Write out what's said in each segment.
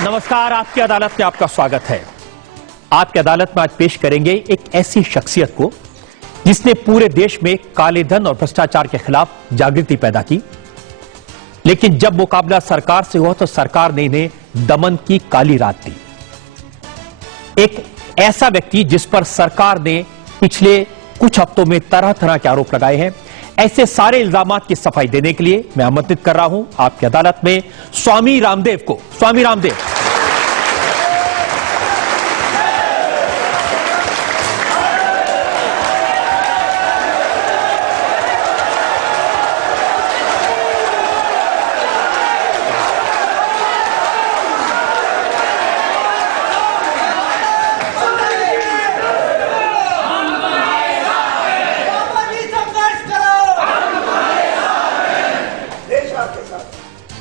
नमस्कार, आपकी अदालत में आपका स्वागत है। आपकी अदालत में आज पेश करेंगे एक ऐसी शख्सियत को जिसने पूरे देश में काले धन और भ्रष्टाचार के खिलाफ जागृति पैदा की, लेकिन जब मुकाबला सरकार से हुआ तो सरकार ने इन्हें दमन की काली रात दी। एक ऐसा व्यक्ति जिस पर सरकार ने पिछले कुछ हफ्तों में तरह तरह के आरोप लगाए हैं। ऐसे सारे इल्जामात की सफाई देने के लिए मैं आमंत्रित कर रहा हूं आपकी अदालत में स्वामी रामदेव को। स्वामी रामदेव।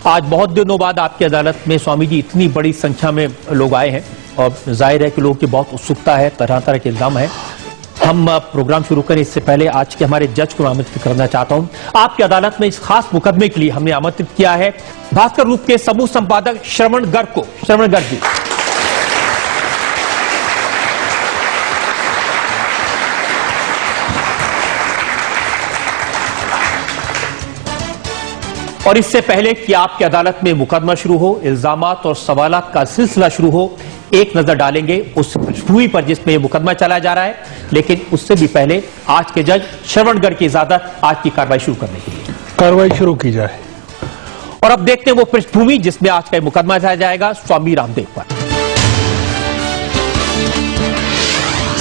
आज बहुत दिनों बाद आपकी अदालत में स्वामी जी इतनी बड़ी संख्या में लोग आए हैं और जाहिर है कि लोगों की बहुत उत्सुकता है, तरह तरह के इल्जाम है। हम प्रोग्राम शुरू करें इससे पहले आज के हमारे जज को आमंत्रित करना चाहता हूं। आपकी अदालत में इस खास मुकदमे के लिए हमने आमंत्रित किया है भास्कर ग्रुप के समूह संपादक श्रवण गर्ग को। श्रवण गर्ग जी। और इससे पहले कि आपकी अदालत में मुकदमा शुरू हो, इल्जामात और सवालात का सिलसिला शुरू हो, एक नजर डालेंगे उस पृष्ठभूमि पर जिसमें यह मुकदमा चलाया जा रहा है। लेकिन उससे भी पहले आज के जज श्रवण गर्ग की इजाजत आज की कार्रवाई शुरू करने के लिए। कार्रवाई शुरू की जाए। और अब देखते हैं वो पृष्ठभूमि जिसमें आज का मुकदमा चलाया जाएगा स्वामी रामदेव पर।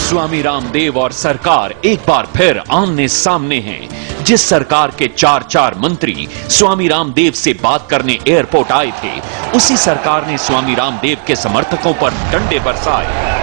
स्वामी रामदेव और सरकार एक बार फिर आमने सामने हैं। जिस सरकार के चार मंत्री स्वामी रामदेव से बात करने एयरपोर्ट आए थे, उसी सरकार ने स्वामी रामदेव के समर्थकों पर डंडे बरसाए।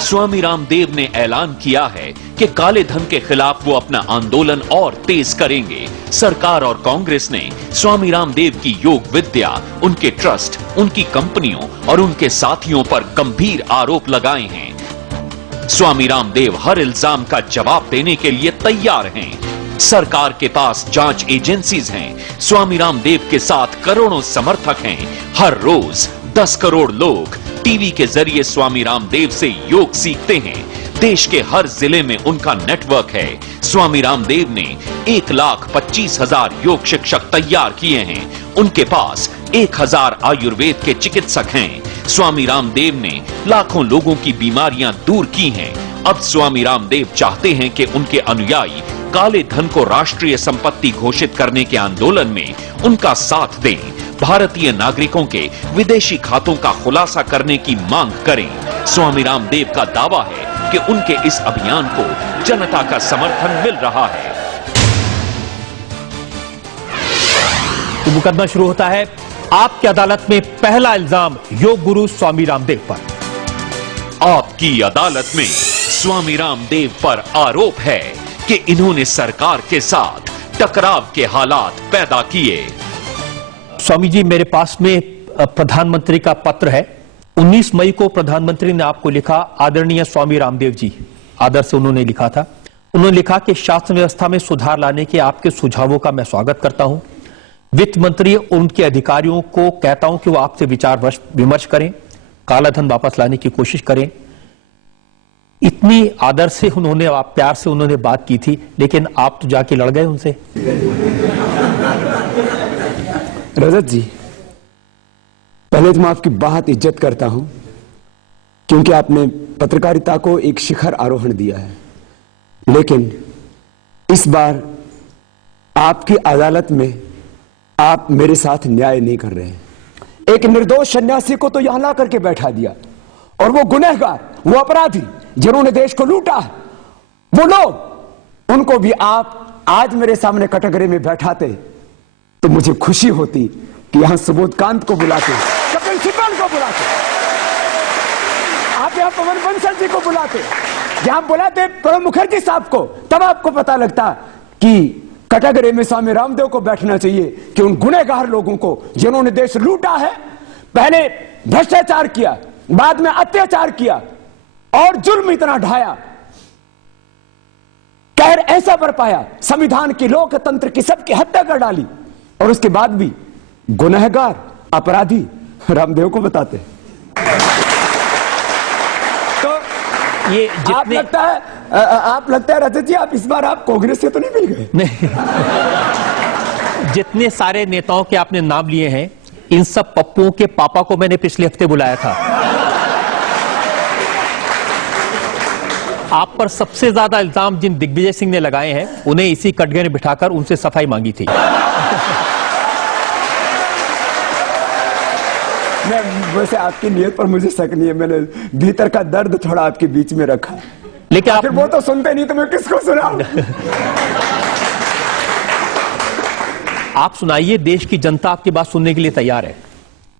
स्वामी रामदेव ने ऐलान किया है कि काले धन के खिलाफ वो अपना आंदोलन और तेज करेंगे। सरकार और कांग्रेस ने स्वामी रामदेव की योग विद्या, उनके ट्रस्ट, उनकी कंपनियों और उनके साथियों पर गंभीर आरोप लगाए हैं। स्वामी रामदेव हर इल्जाम का जवाब देने के लिए तैयार हैं। सरकार के पास जांच एजेंसीज हैं। स्वामी रामदेव के साथ करोड़ों समर्थक हैं। हर रोज 10 करोड़ लोग टीवी के जरिए स्वामी रामदेव से योग सीखते हैं। देश के हर जिले में उनका नेटवर्क है। स्वामी रामदेव ने 1,25,000 योग शिक्षक तैयार किए हैं। उनके पास 1,000 आयुर्वेद के चिकित्सक हैं। स्वामी रामदेव ने लाखों लोगों की बीमारियां दूर की हैं। अब स्वामी रामदेव चाहते हैं कि उनके अनुयायी काले धन को राष्ट्रीय संपत्ति घोषित करने के आंदोलन में उनका साथ दें। भारतीय नागरिकों के विदेशी खातों का खुलासा करने की मांग करें। स्वामी रामदेव का दावा है कि उनके इस अभियान को जनता का समर्थन मिल रहा है। तो मुकदमा शुरू होता है। आपकी अदालत में पहला इल्जाम योग गुरु स्वामी रामदेव पर। आपकी अदालत में स्वामी रामदेव पर आरोप है कि इन्होंने सरकार के साथ टकराव के हालात पैदा किए। स्वामी जी, मेरे पास में प्रधानमंत्री का पत्र है। 19 मई को प्रधानमंत्री ने आपको लिखा, आदरणीय स्वामी रामदेव जी, आदर से उन्होंने लिखा था। उन्होंने लिखा कि शासन व्यवस्था में सुधार लाने के आपके सुझावों का मैं स्वागत करता हूं। वित्त मंत्री और उनके अधिकारियों को कहता हूं कि वो आपसे विचार विमर्श करें, काला धन वापस लाने की कोशिश करें। इतनी आदर से उन्होंने, आप प्यार से उन्होंने बात की थी, लेकिन आप तो जाके लड़ गए उनसे। रजत जी, पहले तो मैं आपकी बहुत इज्जत करता हूं क्योंकि आपने पत्रकारिता को एक शिखर आरोहण दिया है, लेकिन इस बार आपकी अदालत में आप मेरे साथ न्याय नहीं कर रहे हैं। एक निर्दोष सन्यासी को तो यहां ला करके बैठा दिया, और वो गुनहगार, वो अपराधी जिन्होंने देश को लूटा है, वो लोग, उनको भी आप आज मेरे सामने कटघरे में बैठाते तो मुझे खुशी होती कि यहां सुबोधकांत को बुलाते, कपिल सिब्बल को बुलाते, आप यहां पवन बंसल जी को बुलाते, यहां बुलाते प्रणब मुखर्जी साहब को, तब आपको पता लगता कि कटघरे में स्वामी रामदेव को बैठना चाहिए कि उन गुनहगार लोगों को जिन्होंने देश लूटा है, पहले भ्रष्टाचार किया, बाद में अत्याचार किया और जुल्म इतना ढाया कहर ऐसा बरपाया, संविधान की, लोकतंत्र की, सबकी हत्या कर डाली, और उसके बाद भी गुनहगार, अपराधी रामदेव को बताते हैं। तो ये आप लगता है रजत जी, आप इस बार आप कांग्रेस से तो नहीं मिल गए? नहीं। जितने सारे नेताओं के आपने नाम लिए हैं, इन सब पप्पुओं के पापा को मैंने पिछले हफ्ते बुलाया था। आप पर सबसे ज्यादा इल्जाम जिन दिग्विजय सिंह ने लगाए हैं, उन्हें इसी कटघरे में बिठाकर उनसे सफाई मांगी थी। मैं वैसे आपकी नीयत पर मुझे शक नहीं है, मैंने भीतर का दर्द थोड़ा आपके बीच में रखा, लेकिन आप वो तो सुनते नहीं, तो मैं किसको सुनाऊं? आप सुनाइए, देश की जनता आपकी बात सुनने के लिए तैयार है,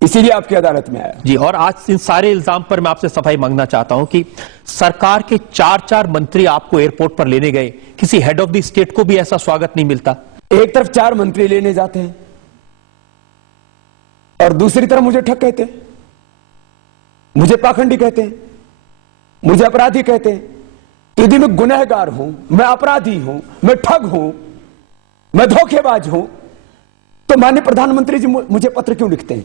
इसीलिए आपकी अदालत में आया जी। और आज इन सारे इल्जाम पर मैं आपसे सफाई मांगना चाहता हूं कि सरकार के 4 मंत्री आपको एयरपोर्ट पर लेने गए, किसी हेड ऑफ द स्टेट को भी ऐसा स्वागत नहीं मिलता। एक तरफ 4 मंत्री लेने जाते हैं और दूसरी तरफ मुझे ठग कहते हैं, मुझे पाखंडी कहते हैं, मुझे अपराधी कहते हैं। तो यदि मैं गुनहगार हूं, मैं अपराधी हूं, मैं ठग हूं, मैं धोखेबाज हूं, तो माननीय प्रधानमंत्री जी मुझे पत्र क्यों लिखते हैं?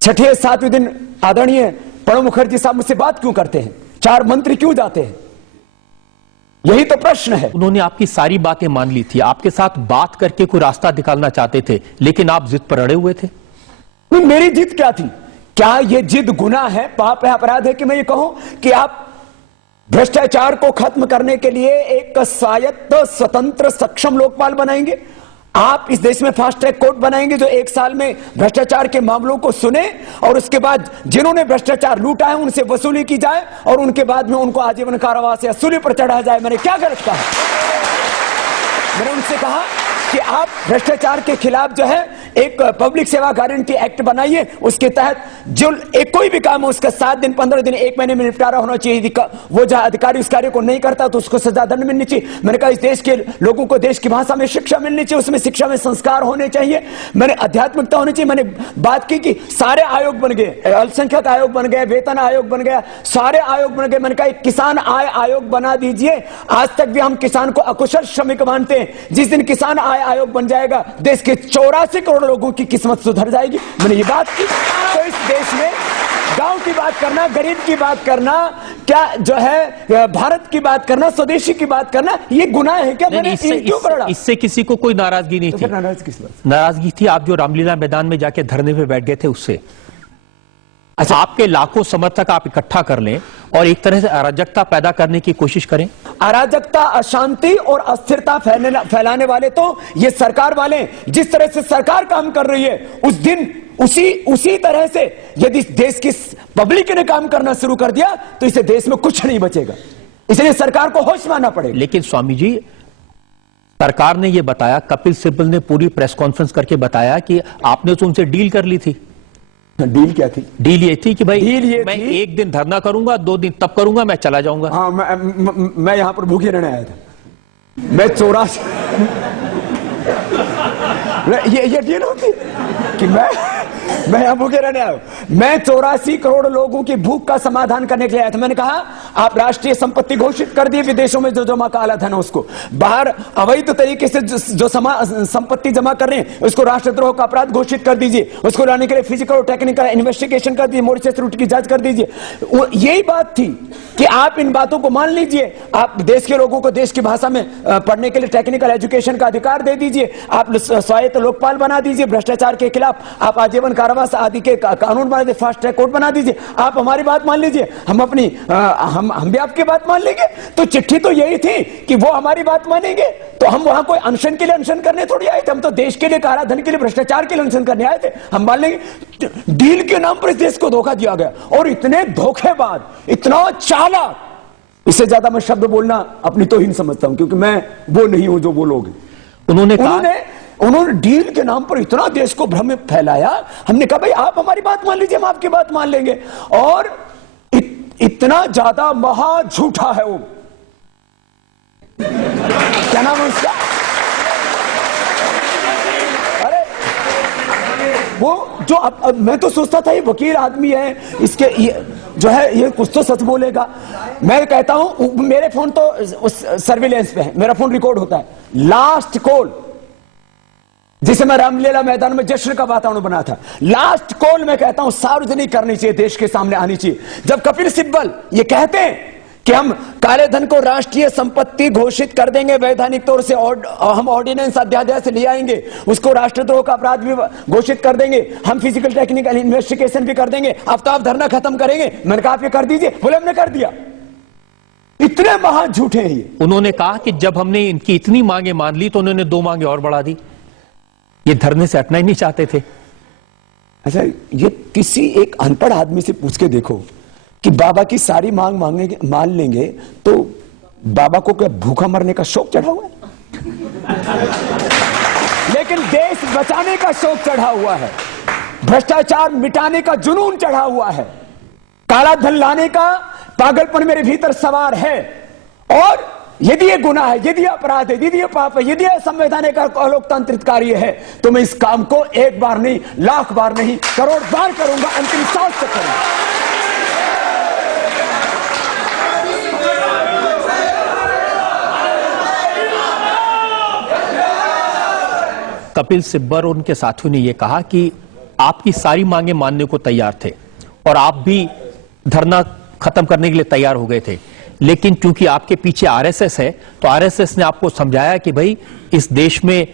6ठे 7वें दिन आदरणीय प्रणब मुखर्जी साहब मुझसे बात क्यों करते हैं? 4 मंत्री क्यों जाते हैं? यही तो प्रश्न है। उन्होंने आपकी सारी बातें मान ली थी, आपके साथ बात करके कोई रास्ता निकालना चाहते थे, लेकिन आप जिद पर अड़े हुए थे। मेरी जिद क्या थी? क्या यह जिद गुनाह है, पाप है, अपराध है कि मैं ये कहूं कि आप भ्रष्टाचार को खत्म करने के लिए एक स्वायत्त, स्वतंत्र, सक्षम लोकपाल बनाएंगे? आप इस देश में फास्ट ट्रैक कोर्ट बनाएंगे जो 1 साल में भ्रष्टाचार के मामलों को सुने और उसके बाद जिन्होंने भ्रष्टाचार लूटा है उनसे वसूली की जाए और उनके बाद में उनको आजीवन कारावास या सूली पर चढ़ाया जाए? मैंने क्या गलत कहा? मैंने उनसे कहा कि आप भ्रष्टाचार के खिलाफ जो है एक पब्लिक सेवा गारंटी एक्ट बनाइए, उसके तहत जो एक कोई भी काम हो उसका 7 दिन, 15 दिन, 1 महीने में निपटारा होना चाहिए। वो जो अधिकारी उस कार्य को नहीं करता तो उसको सजा दंड मिलनी चाहिए। मैंने कहा इस देश के लोगों को देश की भाषा में शिक्षा मिलनी चाहिए, उसमें शिक्षा में संस्कार होने चाहिए, मैंने आध्यात्मिकता होनी चाहिए। मैंने बात की कि सारे आयोग बन गए, अल्पसंख्यक आयोग बन गए, वेतन आयोग बन गया, सारे आयोग बन गए। मैंने कहा एक किसान आय आयोग बना दीजिए। आज तक भी हम किसान को अकुशल श्रमिक मानते हैं, जिस दिन किसान आय आयोग बन जाएगा देश के 84 करोड़ लोगों की किस्मत सुधर जाएगी। मैंने ये बात की। तो इस देश में गांव की बात करना, गरीब की बात करना, क्या जो है भारत की बात करना, स्वदेशी की बात करना, ये गुनाह है क्या? मैंने क्यों पढ़ा? इससे किसी को कोई नाराजगी नहीं थी। नाराजगी थी आप जो रामलीला मैदान में जाके धरने पे बैठ गए थे उससे। अच्छा, आपके लाखों समर्थक आप इकट्ठा कर लें और एक तरह से अराजकता पैदा करने की कोशिश करें। अराजकता, अशांति और अस्थिरता फैलाने वाले तो ये सरकार वाले, जिस तरह से सरकार काम कर रही है उस दिन उसी तरह से यदि देश की पब्लिक ने काम करना शुरू कर दिया तो इसे देश में कुछ नहीं बचेगा। इसलिए सरकार को होश में आना पड़ेगा। लेकिन स्वामी जी, सरकार ने यह बताया, कपिल सिब्बल ने पूरी प्रेस कॉन्फ्रेंस करके बताया कि आपने तो उनसे डील कर ली थी। डील क्या थी? डील ये थी कि भाई मैं 1 दिन धरना करूंगा, 2 दिन तब करूंगा, मैं चला जाऊंगा। हाँ, मैं यहां पर भूखे रहने आया था। मैं 84 ये डील होती कि मैं यहां भूखे रहने आया हूं। मैं 84 करोड़ लोगों की भूख का समाधान करने के लिए आया था। मैंने कहा आप राष्ट्रीय संपत्ति घोषित कर दिए, विदेशों में जो जमा काला धन है उसको, बाहर अवैध तरीके से जो संपत्ति जमा कर रहे हैं उसको राष्ट्रद्रोह का अपराध घोषित कर दीजिए, उसको लाने के लिए फिजिकल और टेक्निकल इन्वेस्टिगेशन कर दीजिए, मॉरिशस रूट की जांच कर दीजिए। यही बात थी कि आप इन बातों को मान लीजिए, आप देश के लोगों को देश की भाषा में पढ़ने के लिए टेक्निकल एजुकेशन का अधिकार दे दीजिए, आप स्वायत्त लोकपाल बना दीजिए, भ्रष्टाचार के खिलाफ आप आजीवन कारावास आदि के कानून बना दीजिए, फास्ट ट्रैक कोर्ट बना दीजिए। आप हमारी बात मान लीजिए, हम भी आपकी बात मान लेंगे। तो चिट्ठी तो यही थी कि वो हमारी बात मानेंगे, तो हम वहां कोई अनशन के लिए अनशन करने थोड़ी आए थे, हम तो देश के लिए, कालाधन के लिए, भ्रष्टाचार के लिए अनशन करने आए थे। हम मान लेंगे डील के नाम पर इस देश को धोखा दिया गया, और इतने धोखेबाज, इतना चालाक, इससे ज्यादा मैं शब्द बोलना अपनी तौहीन समझता हूं, क्योंकि मैं वो नहीं हूं जो वो लोग। उन्होंने डील के नाम पर इतना देश को भ्रम में फैलाया। हमने कहा भाई आप हमारी बात मान लीजिए, हम आपकी बात मान लेंगे। और इतना ज्यादा महा झूठा है वो, क्या नाम है उसका? अरे वो जो अब मैं तो सोचता था ये वकील आदमी है, इसके ये जो है ये कुछ तो सच बोलेगा। मैं कहता हूं मेरे फोन तो सर्विलेंस पे है, मेरा फोन रिकॉर्ड होता है। लास्ट कॉल जिसे मैं रामलीला मैदान में जश्न का वातावरण बना था, लास्ट कॉल मैं कहता हूं सार्वजनिक करनी चाहिए, देश के सामने आनी चाहिए। जब कपिल सिब्बल ये कहते हैं कि हम काले धन को राष्ट्रीय संपत्ति घोषित कर देंगे, वैधानिक तौर से हम ऑर्डिनेंस अध्यादेश ले आएंगे, उसको राष्ट्रद्रोह का अपराध भी घोषित कर देंगे, हम फिजिकल टेक्निकल इन्वेस्टिगेशन भी कर देंगे, अब तो आप धरना खत्म करेंगे। मैंने कहा आप ये कर दीजिए, बोले हमने कर दिया। इतने महान झूठे हैं ये। उन्होंने कहा कि जब हमने इनकी इतनी मांगे मान ली तो उन्होंने 2 मांगे और बढ़ा दी। ये धरने से हटना ही नहीं चाहते थे। अच्छा, ये किसी एक अनपढ़ आदमी से पूछ के देखो कि बाबा की सारी मांग मान लेंगे तो बाबा को क्या भूखा मरने का शौक चढ़ा हुआ है? लेकिन देश बचाने का शौक चढ़ा हुआ है, भ्रष्टाचार मिटाने का जुनून चढ़ा हुआ है, काला धन लाने का पागलपन मेरे भीतर सवार है। और यदि ये गुनाह है, यदि अपराध है, यदि ये पाप है, यदि ये संवैधानिक अलोकतांत्रिक कार्य है, तो मैं इस काम को 1 बार नहीं, लाख बार नहीं, करोड़ बार करूंगा, अंतिम सांस तक करूंगा। कपिल सिब्बल और उनके साथियों ने यह कहा कि आपकी सारी मांगे मानने को तैयार थे और आप भी धरना खत्म करने के लिए तैयार हो गए थे, लेकिन क्योंकि आपके पीछे आरएसएस है तो आरएसएस ने आपको समझाया कि भाई इस देश में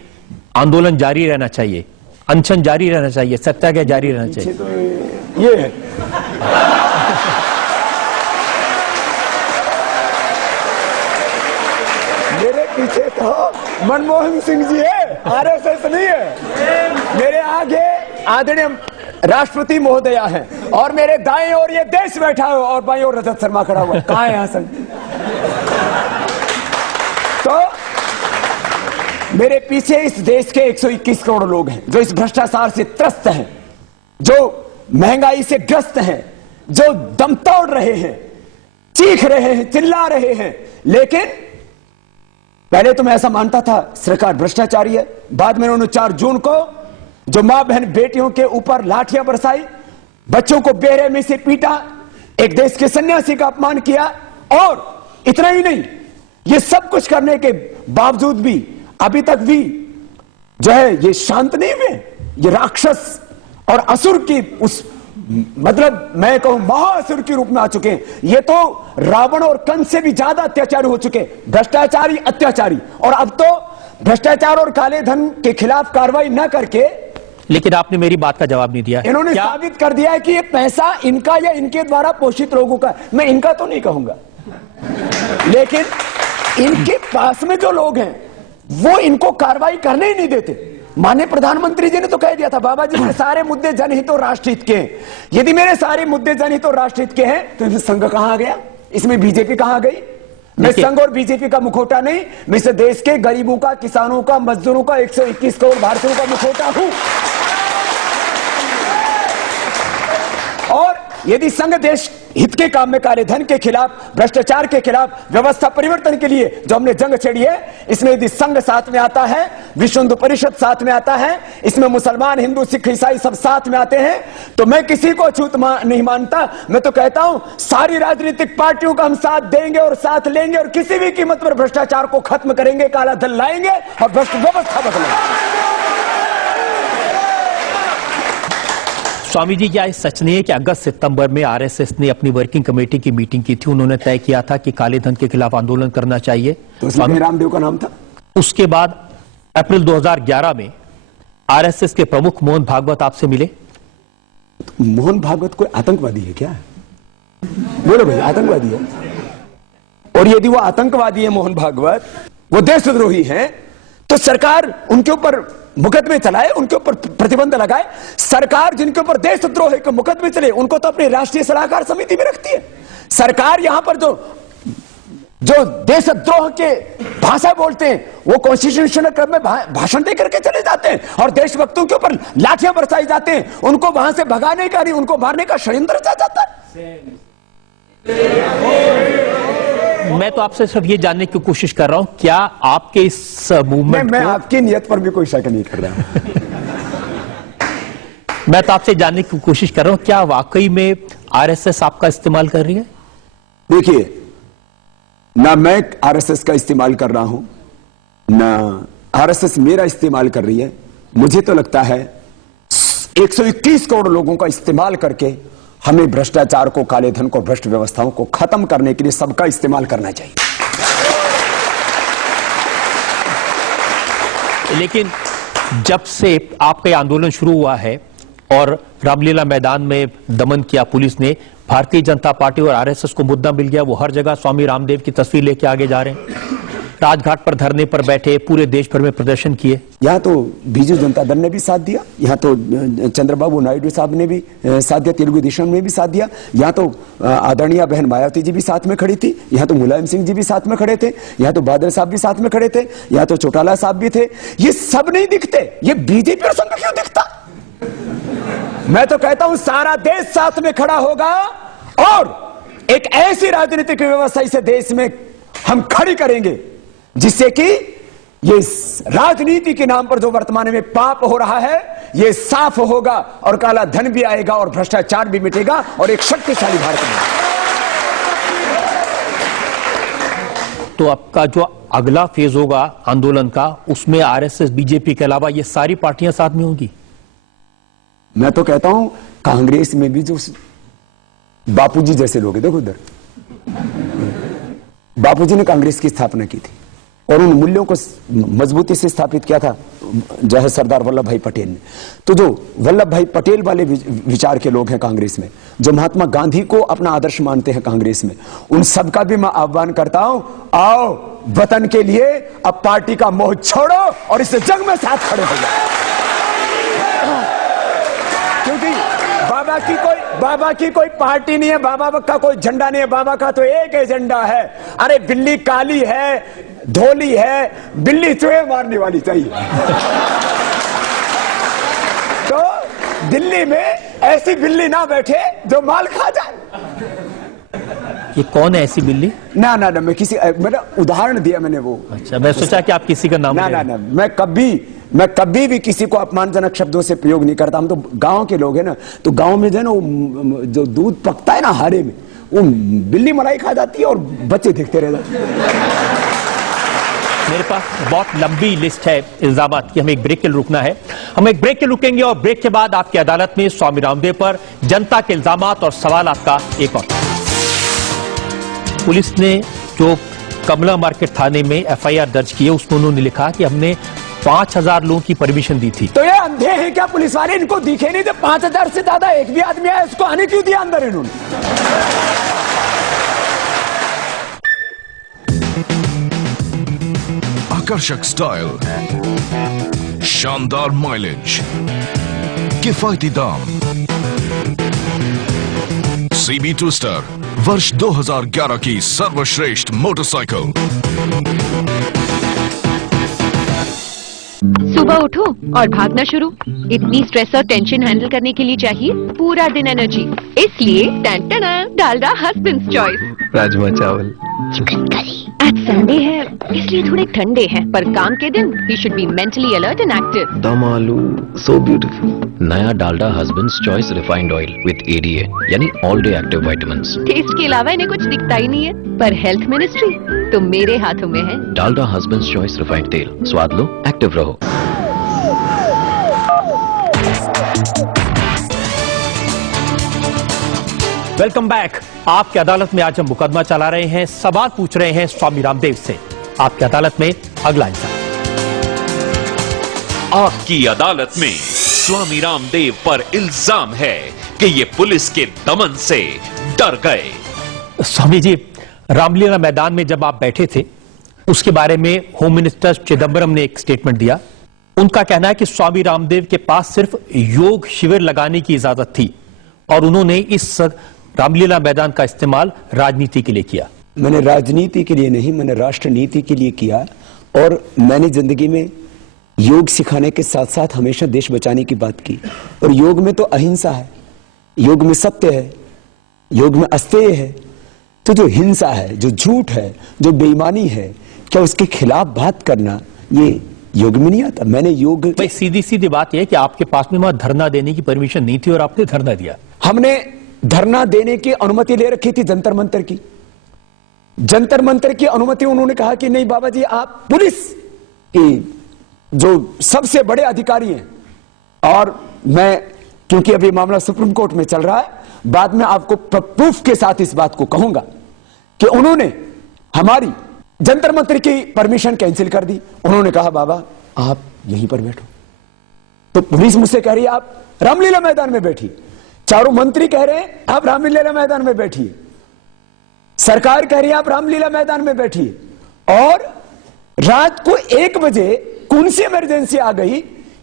आंदोलन जारी रहना चाहिए, अनशन जारी रहना चाहिए, सत्याग्रह जारी रहना चाहिए। तो ये है मेरे पीछे तो मनमोहन सिंह जी है, आरएसएस नहीं है। मेरे आगे आदरणीय राष्ट्रपति महोदया है और मेरे दाएं ओर ये देश बैठा है और बाएं ओर रजत शर्मा खड़ा हुआ है। कहां है हसन? तो मेरे पीछे इस देश के 121 करोड़ लोग हैं जो इस भ्रष्टाचार से त्रस्त हैं, जो महंगाई से ग्रस्त हैं, जो दम तोड़ रहे हैं, चीख रहे हैं, चिल्ला रहे हैं। लेकिन पहले तो मैं ऐसा मानता था सरकार भ्रष्टाचारी है, बाद में उन्होंने 4 जून को जो मां बहन बेटियों के ऊपर लाठियां बरसाई, बच्चों को बेरहमी से पीटा, एक देश के सन्यासी का अपमान किया, और इतना ही नहीं, ये सब कुछ करने के बावजूद भी अभी तक भी जो है ये शांत नहीं हुए। ये राक्षस और असुर की उस मतलब मैं कहूं महाअसुर के रूप में आ चुके हैं। ये तो रावण और कंस से भी ज्यादा अत्याचारी हो चुके, भ्रष्टाचारी अत्याचारी। और अब तो भ्रष्टाचार और काले धन के खिलाफ कार्रवाई न करके, लेकिन आपने मेरी बात का जवाब नहीं दिया। इन्होंने साबित कर दिया है कि ये पैसा इनका या इनके द्वारा पोषित लोगों का। मैं इनका तो नहीं कहूंगा, लेकिन इनके पास में जो लोग हैं वो इनको कार्रवाई करने ही नहीं देते। माननीय प्रधानमंत्री जी ने तो कह दिया था, बाबा जी मेरे सारे मुद्दे जनहित और राष्ट्रहित के हैं। यदि मेरे सारे मुद्दे जनहित और राष्ट्रहित के हैं तो इसमें संघ कहां आ गया, इसमें बीजेपी कहां गई? मैं संघ और बीजेपी का मुखौटा नहीं, मैं इस देश के गरीबों का, किसानों का, मजदूरों का, 121 करोड़ भारतीयों का मुखौटा हूं। और यदि संघ देश हित के काम में काले धन के खिलाफ, भ्रष्टाचार के खिलाफ, व्यवस्था परिवर्तन के लिए जो हमने जंग छेड़ी है, इसमें यदि संघ साथ में आता है, विश्व हिंदू परिषद साथ में आता है, इसमें मुसलमान, हिंदू, सिख, ईसाई सब साथ में आते हैं, तो मैं किसी को अछूत नहीं मानता। मैं तो कहता हूं सारी राजनीतिक पार्टियों का हम साथ देंगे और साथ लेंगे और किसी भी कीमत पर भ्रष्टाचार को खत्म करेंगे, काला धन लाएंगे और भ्रष्ट व्यवस्था बदलेंगे। स्वामी जी, क्या ये सच नहीं है कि अगस्त सितंबर में आरएसएस ने अपनी वर्किंग कमेटी की मीटिंग की थी, उन्होंने तय किया था कि काले धन के खिलाफ आंदोलन करना चाहिए? तो स्वामी रामदेव का नाम था। उसके बाद अप्रैल 2011 में आरएसएस के प्रमुख मोहन भागवत आपसे मिले। तो मोहन भागवत कोई आतंकवादी है क्या? बोलो भाई, आतंकवादी है? और यदि वो आतंकवादी है मोहन भागवत, वो देशद्रोही है, तो सरकार उनके ऊपर मुकदमे चलाए, उनके ऊपर प्रतिबंध लगाए। सरकार जिनके ऊपर देशद्रोह के मुकदमे चले उनको तो अपनी राष्ट्रीय सलाहकार समिति में रखती है। सरकार यहां पर जो देशद्रोह के भाषा बोलते हैं वो कॉन्स्टिट्यूशनल क्रम में भाषण दे करके चले जाते हैं और देशभक्तों के ऊपर लाठियां बरसाई जाते हैं। उनको वहां से भगाने का नहीं, उनको मारने का षड्यंत्र रचा जाता है। मैं तो आपसे सिर्फ ये जानने की कोशिश कर रहा हूं, क्या आपके इस मूवमेंट मैं आपकी नियत पर भी कोई शक नहीं कर रहा हूं। मैं तो आपसे जानने की कोशिश कर रहा हूं, क्या वाकई में आरएसएस आपका इस्तेमाल कर रही है? देखिए, ना मैं आरएसएस का इस्तेमाल कर रहा हूं, ना आरएसएस मेरा इस्तेमाल कर रही है। मुझे तो लगता है 121 करोड़ लोगों का इस्तेमाल करके हमें भ्रष्टाचार को, काले धन को, भ्रष्ट व्यवस्थाओं को खत्म करने के लिए सबका इस्तेमाल करना चाहिए। लेकिन जब से आपका आंदोलन शुरू हुआ है और रामलीला मैदान में दमन किया पुलिस ने, भारतीय जनता पार्टी और आरएसएस को मुद्दा मिल गया। वो हर जगह स्वामी रामदेव की तस्वीर लेके आगे जा रहे हैं, राजघाट पर धरने पर बैठे, पूरे देश भर में प्रदर्शन किए। यहां तो बीजू जनता दल ने भी साथ दिया, यहां तो चंद्रबाबू नायडू साहब ने भी साथ दिया, तेलुगु देशम ने भी साथ दिया, यहां तो आदरणीय बहन मायावती जी भी साथ में खड़ी थी, यहां तो मुलायम सिंह जी भी साथ में खड़े थे, यहां तो बादल साहब भी साथ में खड़े थे, यहां तो चौटाला साहब भी थे। ये सब नहीं दिखते, ये बीजेपी और संघ क्यों दिखता? मैं तो कहता हूं सारा देश साथ में खड़ा होगा और एक ऐसी राजनीतिक व्यवस्था इसे देश में हम खड़ी करेंगे जिससे कि ये राजनीति के नाम पर जो वर्तमान में पाप हो रहा है ये साफ होगा और काला धन भी आएगा और भ्रष्टाचार भी मिटेगा और एक शक्तिशाली भारत बनेगा। तो आपका जो अगला फेज होगा आंदोलन का, उसमें आरएसएस, बीजेपी के अलावा ये सारी पार्टियां साथ में होंगी? मैं तो कहता हूं कांग्रेस में भी जो बापूजी जैसे लोग हैं, देखो उधर बापूजी ने कांग्रेस की स्थापना की थी और उन मूल्यों को मजबूती से स्थापित किया था जो है सरदार वल्लभ भाई पटेल ने। तो जो वल्लभ भाई पटेल वाले विचार के लोग हैं कांग्रेस में, जो महात्मा गांधी को अपना आदर्श मानते हैं कांग्रेस में, उन सबका भी मैं आह्वान करता हूं, आओ वतन के लिए अब पार्टी का मोह छोड़ो और इस जंग में साथ खड़े हो जाओ। क्योंकि बाबा की कोई पार्टी नहीं है, बाबा का कोई झंडा नहीं है, बाबा का तो एक एजेंडा है। अरे बिल्ली काली है, धोली है, बिल्ली चूहे मारने वाली चाहिए। तो दिल्ली में ऐसी बिल्ली ना बैठे जो माल खा जाए। ये कौन है ऐसी बिल्ली? ना मैंने उदाहरण दिया मैंने वो। अच्छा, मैं सोचा कि आप किसी का नाम ना मैं कभी भी किसी को अपमानजनक शब्दों से प्रयोग नहीं करता। हम तो गांव के लोग हैं ना, तो गांव में जो है ना जो दूध पकता है ना हारे में, वो बिल्ली मलाई खा जाती है और बच्चे देखते रह जाते हैं। मेरे पास बहुत लंबी लिस्ट है इल्जामात की, हमें एक ब्रेक के लिए रुकना है। हम एक ब्रेक के रुकेंगे और ब्रेक के बाद आपकी अदालत में स्वामी रामदेव पर जनता के इल्जामात और सवालात का एक और। पुलिस ने जो कमला मार्केट थाने में एफआईआर दर्ज की है उसमें उन्होंने लिखा कि हमने 5000 लोगों की परमिशन दी थी। तो ये अंधे हैं क्या पुलिस वाले? इनको दिखे नहीं थे 5000 से ज्यादा एक भी आदमी आया, इसको आने क्यों दिया अंदर इन्होंने? आकर्षक स्टाइल, शानदार माइलेज, किफायती दाम। सीबी ट्विस्टर वर्ष 2011 की सर्वश्रेष्ठ मोटरसाइकिल। सुबह उठो और भागना शुरू। इतनी स्ट्रेस और टेंशन हैंडल करने के लिए चाहिए पूरा दिन एनर्जी। इसलिए डालडा हस्बैंड्स चॉइस। राजमा चावल, चिकन करी। आज संडे है इसलिए थोड़े ठंडे हैं, पर काम के दिन we should be mentally alert and active. Dum aloo, so beautiful. नया Dalda husbands choice refined oil with ADA यानी all day active vitamins. Taste के अलावा इन्हें कुछ दिखता ही नहीं है, पर हेल्थ मिनिस्ट्री तो मेरे हाथों में है। डालडा हस्बैंड्स चॉइस रिफाइंड तेल, स्वाद लो, एक्टिव रहो। Welcome back. आपकी अदालत में आज हम मुकदमा चला रहे हैं, सवाल पूछ रहे हैं स्वामी रामदेव से। आपकी अदालत में अगला इल्जाम। आपकी अदालत में स्वामी रामदेव पर इल्जाम है कि ये पुलिस के दमन से डर गए। स्वामी जी, रामलीला मैदान में जब आप बैठे थे उसके बारे में होम मिनिस्टर चिदंबरम ने एक स्टेटमेंट दिया। उनका कहना है कि स्वामी रामदेव के पास सिर्फ योग शिविर लगाने की इजाजत थी और उन्होंने इस रामलीला मैदान का इस्तेमाल राजनीति के लिए किया। मैंने राजनीति के लिए नहीं, मैंने राष्ट्र नीति के लिए किया। और मैंने जिंदगी में योग सिखाने के साथ साथ हमेशा देश बचाने की बात की। और योग में तो अहिंसा है, योग में सत्य है, योग में अस्तेय है। तो जो हिंसा है, जो झूठ है, जो बेईमानी है, क्या उसके खिलाफ बात करना योग में नहीं आता। मैंने योग भाई सीधी सीधी बात यह है कि आपके पास में वहां धरना देने की परमिशन नहीं थी और आपने धरना दिया। हमने धरना देने की अनुमति ले रखी थी जंतर मंतर की। जंतर मंतर की अनुमति उन्होंने कहा कि नहीं बाबा जी, आप पुलिस की जो सबसे बड़े अधिकारी हैं, और मैं क्योंकि अभी मामला सुप्रीम कोर्ट में चल रहा है, बाद में आपको प्रूफ के साथ इस बात को कहूंगा कि उन्होंने हमारी जंतर मंतर की परमिशन कैंसिल कर दी। उन्होंने कहा बाबा आप यहीं पर बैठो। तो पुलिस मुझसे कह रही है आप रामलीला मैदान में बैठिए, चारों मंत्री कह रहे हैं आप रामलीला मैदान में बैठिए, सरकार कह रही है आप रामलीला मैदान में बैठिए, और रात को 1 बजे कौन सी इमरजेंसी आ गई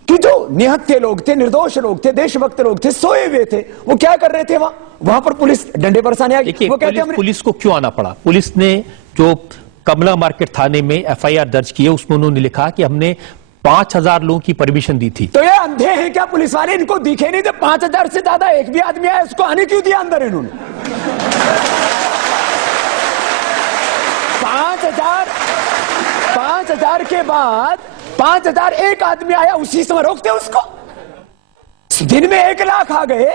कि जो निहत्थे लोग थे, निर्दोष लोग थे, देशभक्त लोग थे, सोए हुए थे, वो क्या कर रहे थे वहां पर पुलिस डंडे बरसाने आ गई। वो कहते हैं पुलिस को क्यों आना पड़ा? पुलिस ने जो कमला मार्केट थाने में एफआईआर दर्ज की है उसमें उन्होंने लिखा कि हमने 5000 लोगों की परमिशन दी थी। तो ये अंधे हैं क्या पुलिस वाले? इनको दिखे नहीं जब 5000 से ज्यादा एक भी आदमी आया उसको आने क्यों दिया अंदर इन्होंने? 5000 के बाद 5000 एक आदमी आया उसी समय रोकते उसको? दिन में 1 लाख आ गए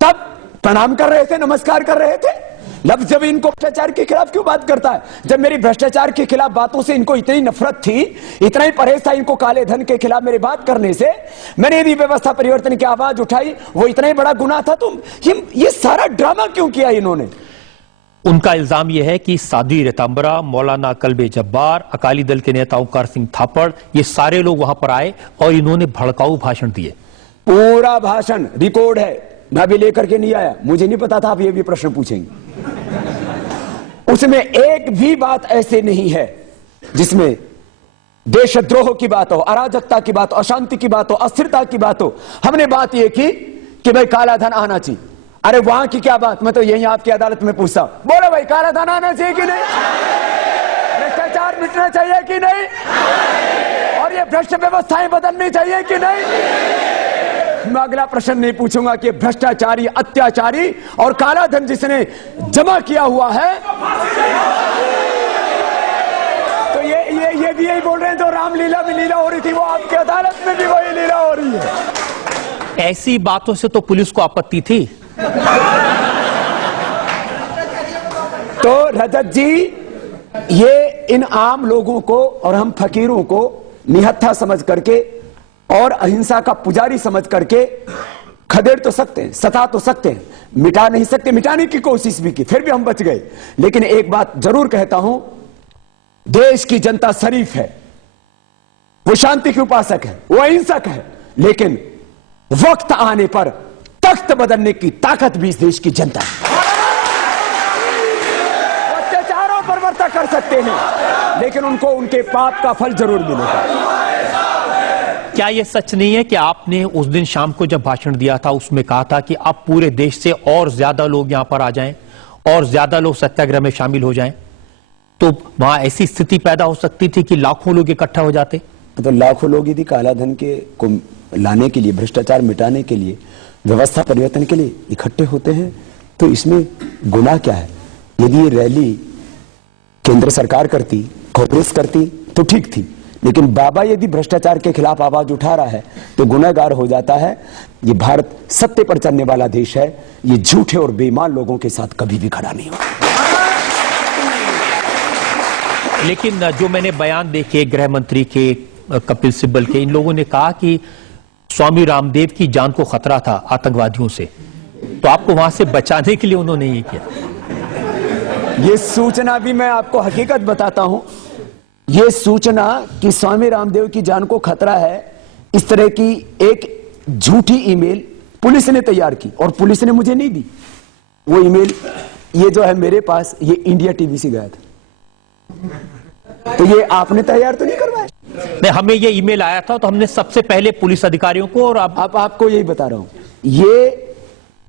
तब प्रणाम कर रहे थे, नमस्कार कर रहे थे। लब जब इनको भ्रष्टाचार के खिलाफ क्यों बात करता है? जब मेरी भ्रष्टाचार के खिलाफ बातों से इनको इतनी नफरत थी, इतना ही परहेज था इनको काले धन के खिलाफ मेरी बात करने से, मैंने यदि व्यवस्था परिवर्तन की आवाज उठाई, वो इतना ही बड़ा गुनाह था। तो ये सारा ड्रामा क्यों किया इन्होंने? उनका इल्जाम यह है कि साध्वी रितांबरा, मौलाना कल्बे जब्बार, अकाली दल के नेता ओंकार सिंह थापड़, ये सारे लोग वहां पर आए और इन्होंने भड़काऊ भाषण दिए। पूरा भाषण रिकॉर्ड है, मैं भी लेकर के नहीं आया, मुझे नहीं पता था आप ये भी प्रश्न पूछेंगे। उसमें एक भी बात ऐसे नहीं है जिसमें देशद्रोह की बात हो, अराजकता की बात हो, अशांति की बात हो, अस्थिरता की बात हो। हमने बात यह की कि भाई काला धन आना चाहिए। अरे वहां की क्या बात, मैं तो यही आपकी अदालत में पूछता हूं, बोलो भाई काला धन आना चाहिए कि नहीं? भ्रष्टाचार मिटना चाहिए कि नहीं? और ये भ्रष्ट व्यवस्थाएं बदलनी चाहिए कि नहीं? मैं अगला प्रश्न नहीं पूछूंगा कि भ्रष्टाचारी, अत्याचारी और काला धन जिसने जमा किया हुआ है, तो ये भी यही बोल रहे हैं जो रामलीला में लीला हो रही थी, वो आपकी अदालत में भी वही लीला हो रही है। ऐसी बातों से तो पुलिस को आपत्ति थी। तो रजत जी, ये इन आम लोगों को और हम फकीरों को निहत्था समझ करके और अहिंसा का पुजारी समझ करके खदेड़ तो सकते हैं, सता तो सकते हैं, मिटा नहीं सकते। मिटाने की कोशिश भी की, फिर भी हम बच गए। लेकिन एक बात जरूर कहता हूं, देश की जनता शरीफ है, वो शांति के उपासक है, वो अहिंसक है, लेकिन वक्त आने पर तख्त बदलने की ताकत भी इस देश की जनता है। अत्याचारों पर वर्ता कर सकते हैं, लेकिन उनको उनके पाप का फल जरूर मिलेगा। क्या यह सच नहीं है कि आपने उस दिन शाम को जब भाषण दिया था उसमें कहा था कि अब पूरे देश से और ज्यादा लोग यहां पर आ जाएं और ज्यादा लोग सत्याग्रह में शामिल हो जाएं, तो वहां ऐसी स्थिति पैदा हो सकती थी कि लाखों लोग इकट्ठा हो जाते? तो लाखों लोग यदि काला धन के को लाने के लिए, भ्रष्टाचार मिटाने के लिए, व्यवस्था परिवर्तन के लिए इकट्ठे होते हैं, तो इसमें गुनाह क्या है? यदि ये रैली केंद्र सरकार करती, कांग्रेस करती तो ठीक थी, लेकिन बाबा यदि भ्रष्टाचार के खिलाफ आवाज उठा रहा है तो गुनहगार हो जाता है। ये भारत सत्य पर चलने वाला देश है, ये झूठे और बेईमान लोगों के साथ कभी भी खड़ा नहीं होगा। लेकिन जो मैंने बयान देखे गृह मंत्री के, कपिल सिब्बल के, इन लोगों ने कहा कि स्वामी रामदेव की जान को खतरा था आतंकवादियों से, तो आपको वहां से बचाने के लिए उन्होंने ये किया। ये सूचना भी मैं आपको हकीकत बताता हूं, ये सूचना कि स्वामी रामदेव की जान को खतरा है, इस तरह की एक झूठी ईमेल पुलिस ने तैयार की और पुलिस ने मुझे नहीं दी। वो ईमेल ये जो है मेरे पास, ये इंडिया टीवी से गया था। तो ये आपने तैयार तो नहीं करवाया? नहीं, हमें ये ईमेल आया था तो हमने सबसे पहले पुलिस अधिकारियों को, और अब आपको यही बता रहा हूं, ये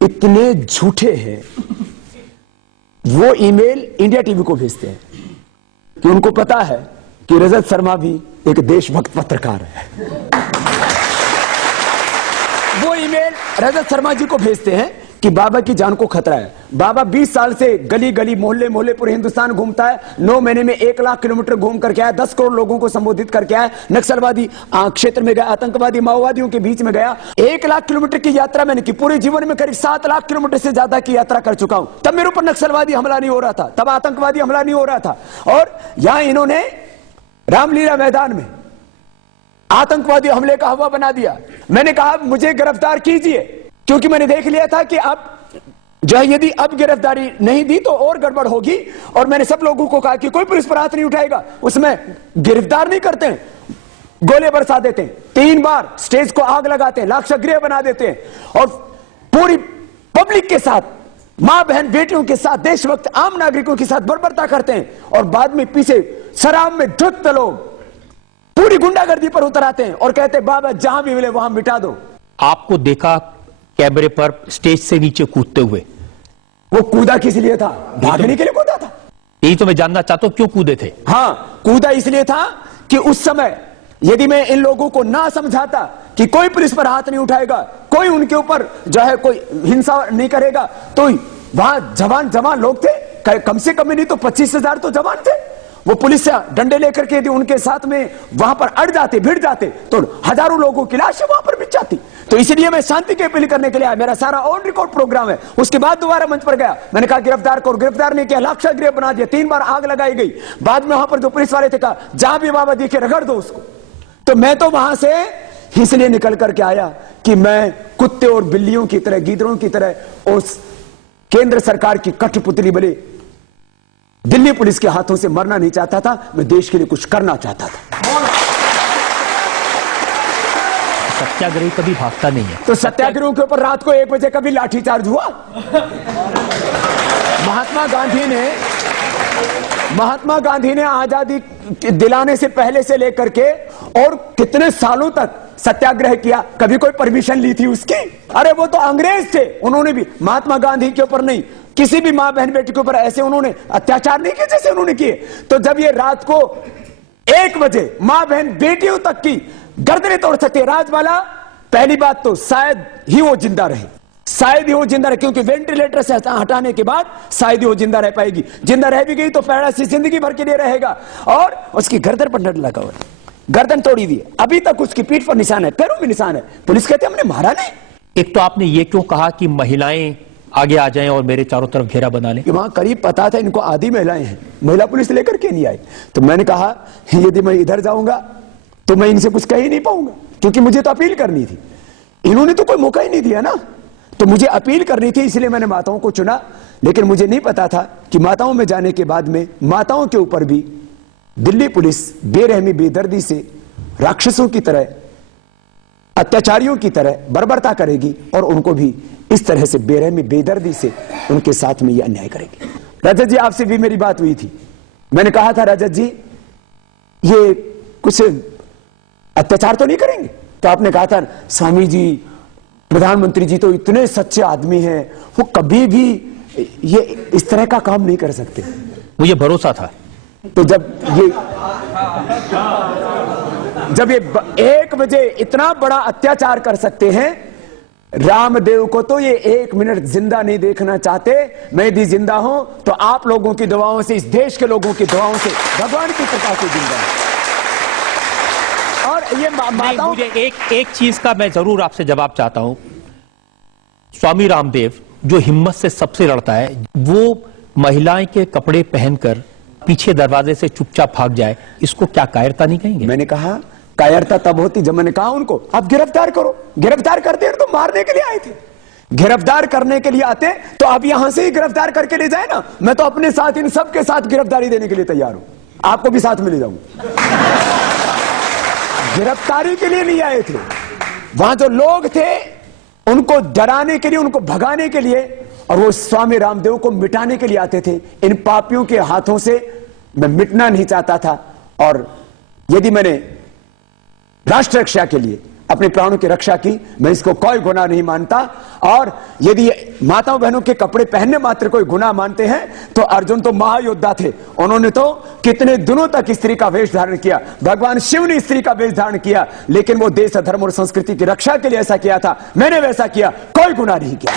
इतने झूठे हैं, वो ईमेल इंडिया टीवी को भेजते हैं कि उनको पता है कि रजत शर्मा भी एक देशभक्त पत्रकार है। वो ईमेल रजत शर्मा जी को भेजते हैं कि बाबा की जान को खतरा है। बाबा 20 साल से गली गली मोहल्ले मोहल्ले पूरे हिंदुस्तान घूमता है। 9 महीने में 1 लाख किलोमीटर घूम करके आया, 10 करोड़ लोगों को संबोधित करके आया, नक्सलवादी क्षेत्र में गया, आतंकवादी माओवादियों के बीच में गया। 1 लाख किलोमीटर की यात्रा मैंने की, पूरे जीवन में करीब 7 लाख किलोमीटर से ज्यादा की यात्रा कर चुका हूं। तब मेरे ऊपर नक्सलवादी हमला नहीं हो रहा था, तब आतंकवादी हमला नहीं हो रहा था। और यहां इन्होंने रामलीला मैदान में आतंकवादी हमले का हवा बना दिया। मैंने कहा मुझे गिरफ्तार कीजिए, क्योंकि मैंने देख लिया था कि अब जो है यदि अब गिरफ्तारी नहीं दी तो और गड़बड़ होगी। और मैंने सब लोगों को कहा कि कोई पुलिस पर हाथ नहीं उठाएगा, उसमें गिरफ्तार नहीं करते हैं, गोले बरसा देते हैं, 3 बार स्टेज को आग लगाते हैं, लाक्षागृह बना देते हैं और पूरी पब्लिक के साथ, मां बहन बेटियों के साथ, देशभक्त आम नागरिकों के साथ बर्बरता करते हैं। और बाद में पीछे शराब में धुत लोग पूरी गुंडागर्दी पर उतर आते हैं और कहते हैं बाबा जहां भी मिले वहां मिटा दो। आपको देखा कैमरे पर स्टेज से नीचे कूदते हुए, वो कूदा किस लिए था? भागने के लिए कूदा था। यही तो मैं जानना चाहता हूं, क्यों कूदे थे? हां, कूदा इसलिए था कि उस समय यदि मैं इन लोगों को ना समझाता कि कोई पुलिस पर हाथ नहीं उठाएगा, कोई उनके ऊपर जो है कोई हिंसा नहीं करेगा, तो वहां जवान लोग थे, कम से कम नहीं तो 25,000 तो जवान थे। वो पुलिस से डंडे लेकर के यदि उनके साथ में वहां पर अड़ जाते, भिड़ जाते, तो हजारों लोगों की लाशें वहां पर बिछ जाती। तो इसलिए मैं शांति की अपील करने के लिए आया। मेरा सारा ऑन रिकॉर्ड प्रोग्राम है। उसके बाद दोबारा मंच पर गया, मैंने कहा गिरफ्तार करो, गिरफ्तार नहीं किया, लाक्षागृह बना दिया, 3 बार आग लगाई गई। बाद में वहां पर जो पुलिस वाले थे कहा जहां भी बाबा दिखे रगड़ दो उसको। तो मैं तो वहां से इसलिए निकल करके आया कि मैं कुत्ते और बिल्लियों की तरह, गीदड़ों की तरह उस केंद्र सरकार की कठपुतली बने दिल्ली पुलिस के हाथों से मरना नहीं चाहता था। मैं देश के लिए कुछ करना चाहता था। सत्याग्रही कभी भागता नहीं है। तो सत्याग्रह के ऊपर रात को 1 बजे कभी लाठीचार्ज हुआ? महात्मा गांधी ने आजादी दिलाने से पहले से लेकर के और कितने सालों तक सत्याग्रह किया, कभी कोई परमिशन ली थी उसकी? अरे वो तो अंग्रेज थे, उन्होंने भी महात्मा गांधी के ऊपर नहीं, किसी भी मां बहन बेटी के ऊपर ऐसे उन्होंने अत्याचार नहीं किए जैसे उन्होंने किए। तो जब ये रात को 1 बजे मां बहन बेटियों तक की गर्दनें तोड़ सकते राजवाला, पहली बात तो शायद ही वो जिंदा रहे, शायद ही वो जिंदा रहे, क्योंकि वेंटिलेटर से हटाने के बाद शायद ही वो जिंदा रह पाएगी। जिंदा रह भी गई तो पैरालिसिस जिंदगी भर के लिए रहेगा। और उसकी गर्दन पर डंडा लगा हुआ है, गर्दन तोड़ी दी, अभी तक उसकी पीठ पर निशान है, पैरों में निशान है। पुलिस कहते हमने मारा नहीं। एक तो आपने ये क्यों कहा कि महिलाएं आगे आ जाएं और मेरे चारों तरफ घेरा बना लें? वहां करीब पता था इनको आधी महिलाएं हैं, महिला पुलिस लेकर के नहीं आई। तो मैंने कहा यदि मैं इधर जाऊंगा तो मैं इनसे कुछ कह ही नहीं पाऊंगा, क्योंकि मुझे तो अपील करनी थी। इन्होंने तो कोई मौका ही नहीं दिया ना, तो मुझे अपील करनी थी, इसलिए मैंने माताओं को चुना। लेकिन मुझे नहीं पता था कि माताओं में जाने के बाद में माताओं के ऊपर भी दिल्ली पुलिस बेरहमी बेदर्दी से राक्षसों की तरह, अत्याचारियों की तरह बर्बरता करेगी और उनको भी इस तरह से बेरहमी बेदर्दी से उनके साथ में यह अन्याय करेगी। रजत जी, आपसे भी मेरी बात हुई थी। मैंने कहा था रजत जी ये कुछ अत्याचार तो नहीं करेंगे? तो आपने कहा था स्वामी जी, प्रधानमंत्री जी तो इतने सच्चे आदमी हैं, वो कभी भी ये इस तरह का काम नहीं कर सकते। मुझे भरोसा था। तो जब ये 1 बजे इतना बड़ा अत्याचार कर सकते हैं, रामदेव को तो ये 1 मिनट जिंदा नहीं देखना चाहते। मैं यदि जिंदा हूं तो आप लोगों की दुआओं से, इस देश के लोगों की दुआओं से, भगवान की कृपा से जिंदा हूं। और ये माताओं, मुझे एक चीज का मैं जरूर आपसे जवाब चाहता हूं। स्वामी रामदेव जो हिम्मत से सबसे लड़ता है, वो महिलाएं के कपड़े पहनकर पीछे दरवाजे से चुपचाप भाग जाए, इसको क्या कायरता नहीं कहेंगे? मैंने कहा कायरता तब होती जब मैंने कहा उनको आप गिरफ्तार करो। गिरफ्तार करते हैं तो मारने के लिए आए थे, गिरफ्तार करने के लिए आते तो आप यहां से ही गिरफ्तार करके ले जाए ना। मैं तो अपने साथ इन सबके साथ गिरफ्तारी देने के लिए तैयार हूं, आपको भी साथ में ले जाऊंगा। गिरफ्तारी के लिए नहीं आए थे, वहां जो लोग थे उनको डराने के लिए, उनको भगाने के लिए, और वो स्वामी रामदेव को मिटाने के लिए आते थे। इन पापियों के हाथों से मैं मिटना नहीं चाहता था। और यदि मैंने राष्ट्र रक्षा के लिए अपने प्राणों की रक्षा की, मैं इसको कोई गुनाह नहीं मानता। और यदि माताओं बहनों के कपड़े पहनने मात्र कोई गुनाह मानते हैं तो अर्जुन तो महायोद्धा थे, उन्होंने तो कितने दिनों तक स्त्री का वेश धारण किया। भगवान शिव ने स्त्री का वेश धारण किया, लेकिन वो देश, धर्म और संस्कृति की रक्षा के लिए ऐसा किया था। मैंने वैसा किया, कोई गुनाह नहीं किया।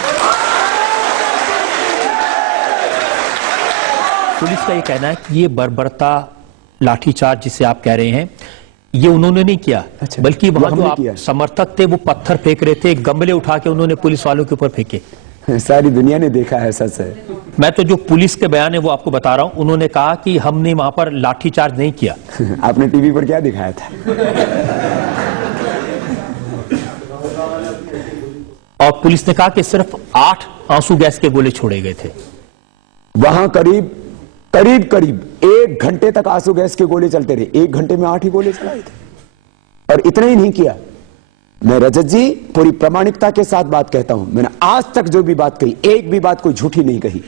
पुलिस का ये कहना है कि ये बर्बरता लाठीचार्ज जिसे आप कह रहे हैं ये उन्होंने नहीं किया, अच्छा, बल्कि वो वहां जो हमने आप किया। समर्थक थे वो पत्थर फेंक रहे थे, गमले उठा के उन्होंने पुलिस वालों के ऊपर फेंके। सारी दुनिया ने देखा है, सच है। मैं तो जो पुलिस के बयान है वो आपको बता रहा हूं। उन्होंने कहा कि हमने वहां पर लाठीचार्ज नहीं किया। आपने टीवी पर क्या दिखाया था? और पुलिस ने कहा कि सिर्फ 8 आंसू गैस के गोले छोड़े गए थे। वहां करीब 1 घंटे तक आंसू गैस के गोले चलते रहे। 1 घंटे में 8 ही गोले चलाए थे। और इतना ही नहीं किया। मैं रजत जी पूरी प्रामाणिकता के साथ बात कहता हूं, मैंने आज तक जो भी बात कही, एक भी बात कोई झूठी नहीं कही।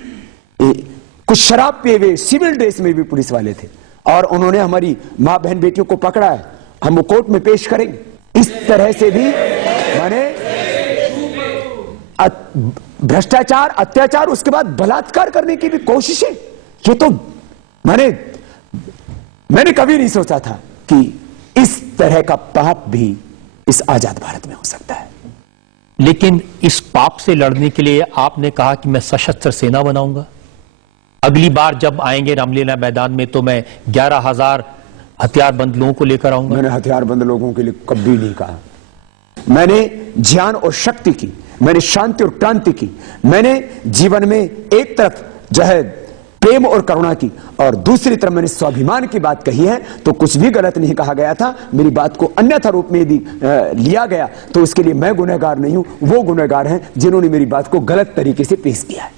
कुछ शराब पिए हुए सिविल ड्रेस में भी पुलिस वाले थे और उन्होंने हमारी मां बहन बेटियों को पकड़ा है। हम वो कोर्ट में पेश करेंगे। इस तरह से भी माने भ्रष्टाचार, अत्याचार, उसके बाद बलात्कार करने की भी कोशिशें, ये तो मैंने कभी नहीं सोचा था कि इस तरह का पाप भी इस आजाद भारत में हो सकता है। लेकिन इस पाप से लड़ने के लिए आपने कहा कि मैं सशस्त्र सेना बनाऊंगा। अगली बार जब आएंगे रामलीला मैदान में तो मैं 11,000 हथियारबंद लोगों को लेकर आऊंगा। मैंने हथियारबंद लोगों के लिए कभी नहीं कहा। मैंने ज्ञान और शक्ति की, मैंने शांति और क्रांति की, मैंने जीवन में एक तरफ जो है प्रेम और करुणा की और दूसरी तरफ मैंने स्वाभिमान की बात कही है। तो कुछ भी गलत नहीं कहा गया था। मेरी बात को अन्यथा रूप में यदि लिया गया तो उसके लिए मैं गुनहगार नहीं हूं, वो गुनहगार हैं जिन्होंने मेरी बात को गलत तरीके से पेश किया है।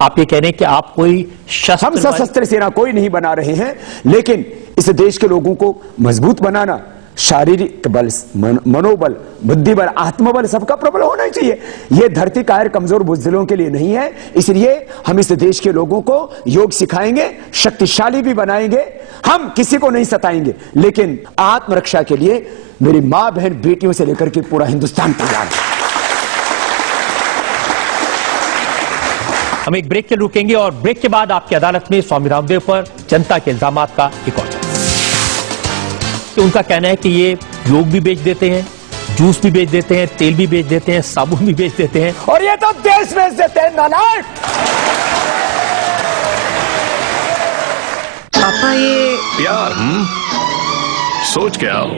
आप ये कह रहे हैं कि आप कोई शस्त्र, हम सशस्त्र सेना कोई नहीं बना रहे हैं, लेकिन इस देश के लोगों को मजबूत बनाना, शारीरिक बल, मनोबल, बुद्धिबल, आत्मबल सबका प्रबल होना चाहिए। यह धरती कायर कमजोर बुजदिलों के लिए नहीं है। इसलिए हम इस देश के लोगों को योग सिखाएंगे, शक्तिशाली भी बनाएंगे। हम किसी को नहीं सताएंगे, लेकिन आत्मरक्षा के लिए मेरी मां बहन बेटियों से लेकर के पूरा हिंदुस्तान तैयार है। हम एक ब्रेक के रुकेंगे और ब्रेक के बाद आपकी अदालत में स्वामी रामदेव पर जनता के इल्जामात का एक और तो उनका कहना है कि ये योग भी बेच देते हैं, जूस भी बेच देते हैं, तेल भी बेच देते हैं, साबुन भी बेच देते हैं और ये तो देश बेच देते हैं। नालायक! पापा ये प्यार सोच के आओ।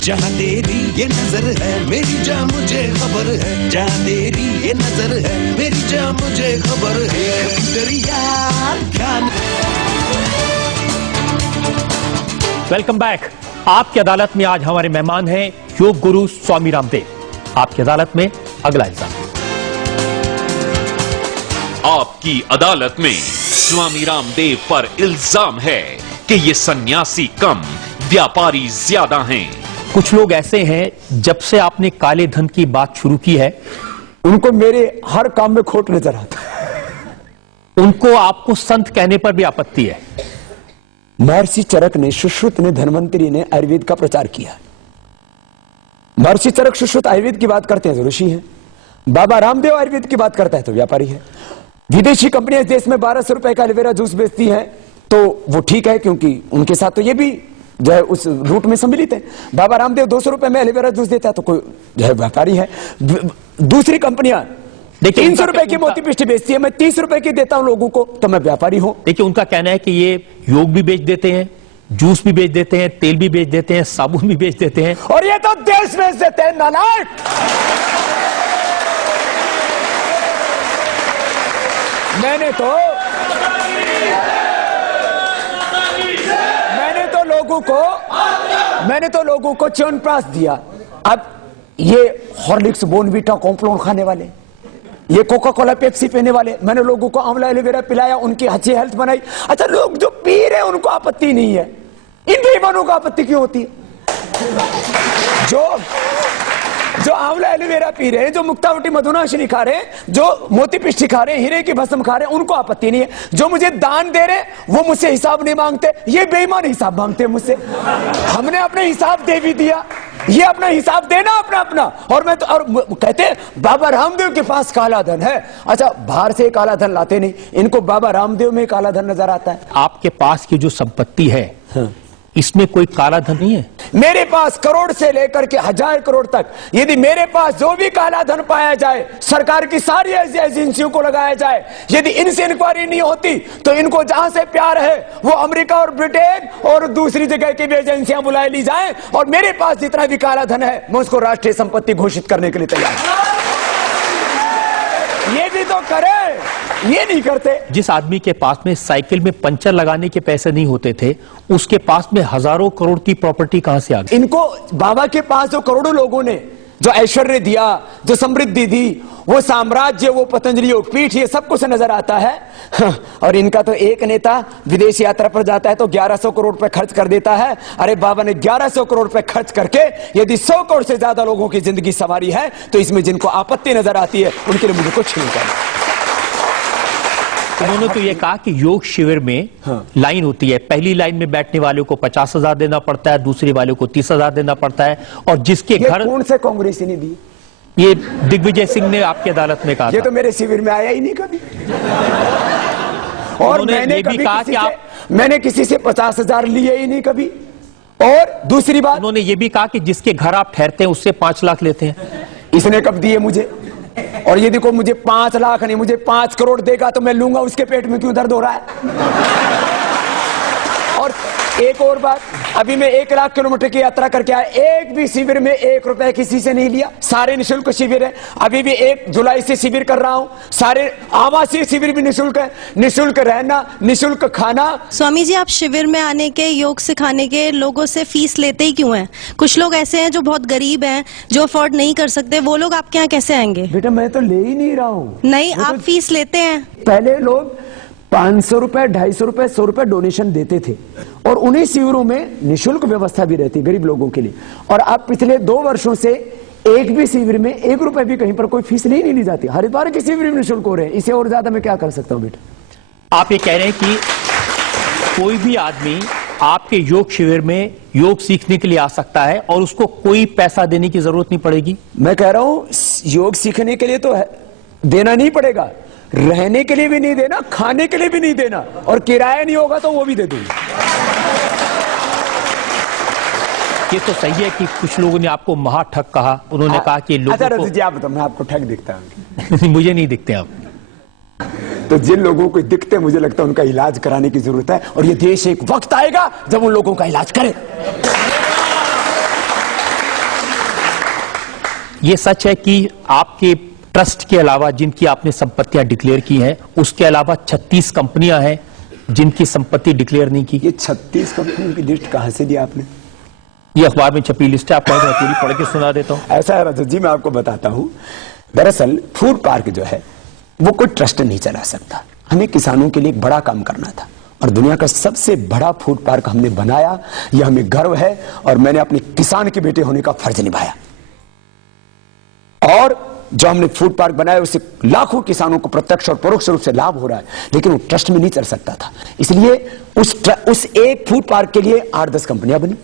जहाँ तेरी ये नजर है मेरी जान मुझे खबर है, जहाँ तेरी ये नजर है मेरी जान मुझे खबर है। दरिया वेलकम बैक। आपकी अदालत में आज हमारे मेहमान हैं योग गुरु स्वामी रामदेव। आपकी अदालत में अगला इल्जाम। आपकी अदालत में स्वामी रामदेव पर इल्जाम है कि ये सन्यासी कम व्यापारी ज्यादा हैं। कुछ लोग ऐसे हैं जब से आपने काले धन की बात शुरू की है उनको मेरे हर काम में खोट नजर आता है। उनको आपको संत कहने पर भी आपत्ति है। महर्षि चरक ने, सुश्रुत ने, धन्वंतरी ने आयुर्वेद का प्रचार किया। महर्षि चरक सुश्रुत आयुर्वेद की बात करते हैं तो ऋषि हैं। बाबा रामदेव आयुर्वेद की बात करता है तो व्यापारी है। विदेशी कंपनियां इस देश में 1200 रुपए का एलोवेरा जूस बेचती हैं तो वो ठीक है, क्योंकि उनके साथ तो ये भी जो है उस रूट में सम्मिलित है। बाबा रामदेव 200 रुपए में एलोवेरा जूस देता है तो कोई जो है व्यापारी है। दूसरी कंपनियां 300 रुपए की मोती पिष्टी बेचती है, मैं 30 रुपए की देता हूं लोगों को तो मैं व्यापारी हूं। देखिए उनका कहना है कि ये योग भी बेच देते हैं, जूस भी बेच देते हैं, तेल भी बेच देते हैं, साबुन भी बेच देते हैं और ये तो देश बेच देते हैं। नालायक! मैंने तो लोगों को च्यवनप्राश दिया। अब ये हॉर्लिक्स, बोर्नवीटा, कॉम्प्लान खाने वाले, ये कोका कोला, पेप्सी पीने वाले, मैंने लोगों को आंवला एलोवेरा पिलाया, उनकी अच्छी हेल्थ बनाई। अच्छा, लोग जो पी रहे हैं उनको आपत्ति नहीं है, इन बेईमानों को आपत्ति क्यों होती है? जो आंवला एलोवेरा पी रहे हैं, जो मुक्तावटी मधुनाशिनी खा रहे हैं, जो मोती पिष्टी खा रहे हैं, हीरे की भस्म खा रहे हैं, उनको आपत्ति नहीं है। जो मुझे दान दे रहे हैं वो मुझसे हिसाब नहीं मांगते, ये बेईमान हिसाब मांगते हैं मुझसे। हमने अपने हिसाब दे भी दिया, ये अपना हिसाब देना अपना। और मैं तो और कहते हैं बाबा रामदेव के पास काला धन है। अच्छा, बाहर से काला धन लाते नहीं, इनको बाबा रामदेव में काला धन नजर आता है। आपके पास की जो संपत्ति है, इसमें कोई काला धन नहीं है? मेरे पास करोड़ से लेकर के 1000 करोड़ तक, यदि मेरे पास जो भी काला धन पाया जाए, सरकार की सारी ऐसी एजेंसियों को लगाया जाए, यदि इनसे इंक्वायरी नहीं होती तो इनको जहां से प्यार है वो अमेरिका और ब्रिटेन और दूसरी जगह की भी एजेंसियां बुला ली जाए, और मेरे पास जितना भी काला धन है मैं उसको राष्ट्रीय संपत्ति घोषित करने के लिए तैयार हूं। ये भी तो करे, ये नहीं करते। जिस आदमी के पास में साइकिल में पंचर लगाने के पैसे नहीं होते थे, उसके पास में हजारों करोड़ की प्रॉपर्टी कहां से आ गई? इनको बाबा के पास जो करोड़ों लोगों ने जो ऐश्वर्य दिया, जो समृद्धि दी, वो साम्राज्य, वो पतंजलि पीठ, ये सब कुछ नजर आता है। और इनका तो एक नेता विदेश यात्रा पर जाता है तो 1100 करोड़ रुपए खर्च कर देता है। अरे बाबा ने 1100 करोड़ रुपए खर्च करके यदि 100 करोड़ से ज्यादा लोगों की जिंदगी संवारी है, तो इसमें जिनको आपत्ति नजर आती है उनके लिए मुझे कुछ नहीं करना। उन्होंने तो ये कहा कि योग शिविर में लाइन होती है, पहली लाइन में बैठने वालों को 50,000 देना पड़ता है, दूसरी वालों को 30,000 देना पड़ता है, और जिसके घर कौन से कांग्रेसी ने दी? ये दिग्विजय सिंह ने आपकी अदालत में कहा। ये तो मेरे शिविर में आया ही नहीं कभी। और मैंने कभी कहा कि मैंने किसी से 50,000 लिए ही नहीं कभी। और दूसरी बात, उन्होंने ये भी कहा कि जिसके घर आप ठहरते हैं उससे 5 लाख लेते हैं। इसने कब दिए मुझे? और यदि कोई मुझे 5 लाख नहीं, मुझे 5 करोड़ देगा तो मैं लूंगा, उसके पेट में क्यों दर्द हो रहा है? और एक और बात, अभी मैं 1 लाख किलोमीटर की यात्रा करके आया, एक भी शिविर में 1 रुपए किसी से नहीं लिया। सारे निःशुल्क शिविर है। अभी भी 1 जुलाई से शिविर कर रहा हूं, सारे आवासीय शिविर भी निःशुल्क है, निःशुल्क रहना, निःशुल्क खाना। स्वामी जी, आप शिविर में आने के, योग सिखाने के लोगों से फीस लेते ही क्यों हैं? कुछ लोग ऐसे हैं जो बहुत गरीब हैं, जो अफोर्ड नहीं कर सकते, वो लोग आपके यहाँ कैसे आएंगे? बेटा मैं तो ले ही नहीं रहा हूं। नहीं, आप फीस लेते हैं। पहले लोग 500 रुपए, 250 रुपए, 100 रुपए डोनेशन देते थे, और उन्हीं शिविरों में निःशुल्क व्यवस्था भी रहती गरीब लोगों के लिए। और अब पिछले 2 वर्षों से एक भी शिविर में 1 रुपए भी कहीं पर कोई फीस नहीं ली जाती। हरिद्वार के शिविर में निःशुल्क हो रहे हैं। इसे और ज्यादा मैं क्या कर सकता हूं बेटा? आप ये कह रहे हैं कि कोई भी आदमी आपके योग शिविर में योग सीखने के लिए आ सकता है और उसको कोई पैसा देने की जरूरत नहीं पड़ेगी? मैं कह रहा हूं योग सीखने के लिए तो देना नहीं पड़ेगा, रहने के लिए भी नहीं देना, खाने के लिए भी नहीं देना, और किराया नहीं होगा तो वो भी दे दूंगा। ये तो सही है कि कुछ लोगों ने आपको महाठग कहा, उन्होंने कहा कि लोगों अच्छा को... जी आप बताओ, मैं आपको ठग दिखता हूं? मुझे नहीं दिखते आप। तो जिन लोगों को दिखते, मुझे लगता है उनका इलाज कराने की जरूरत है, और ये देश एक वक्त आएगा जब उन लोगों का इलाज करे। ये सच है कि आपके ट्रस्ट के अलावा जिनकी आपने संपत्तियां डिक्लेयर की हैं, उसके अलावा 36 कंपनियां हैं जिनकी संपत्ति डिक्लेयर नहीं की। ये 36 कंपनियों की लिस्ट कहां से दी आपने? ये अखबार में छपी लिस्ट है, आपको मैं पूरी पढ़ के सुना देता हूं। ऐसा है रजत जी, मैं आपको बताता हूं। दरअसल फूड पार्क जो है वो कोई ट्रस्ट नहीं चला सकता। हमें किसानों के लिए एक बड़ा काम करना था, और दुनिया का सबसे बड़ा फूड पार्क हमने बनाया। यह हमें गर्व है, और मैंने अपने किसान के बेटे होने का फर्ज निभाया। और जो हमने फूड पार्क बनाया उससे लाखों किसानों को प्रत्यक्ष और परोक्ष रूप से लाभ हो रहा है, लेकिन वो ट्रस्ट में नहीं चल सकता था। इसलिए उस एक फूड पार्क के लिए 8-10 कंपनियां बनी।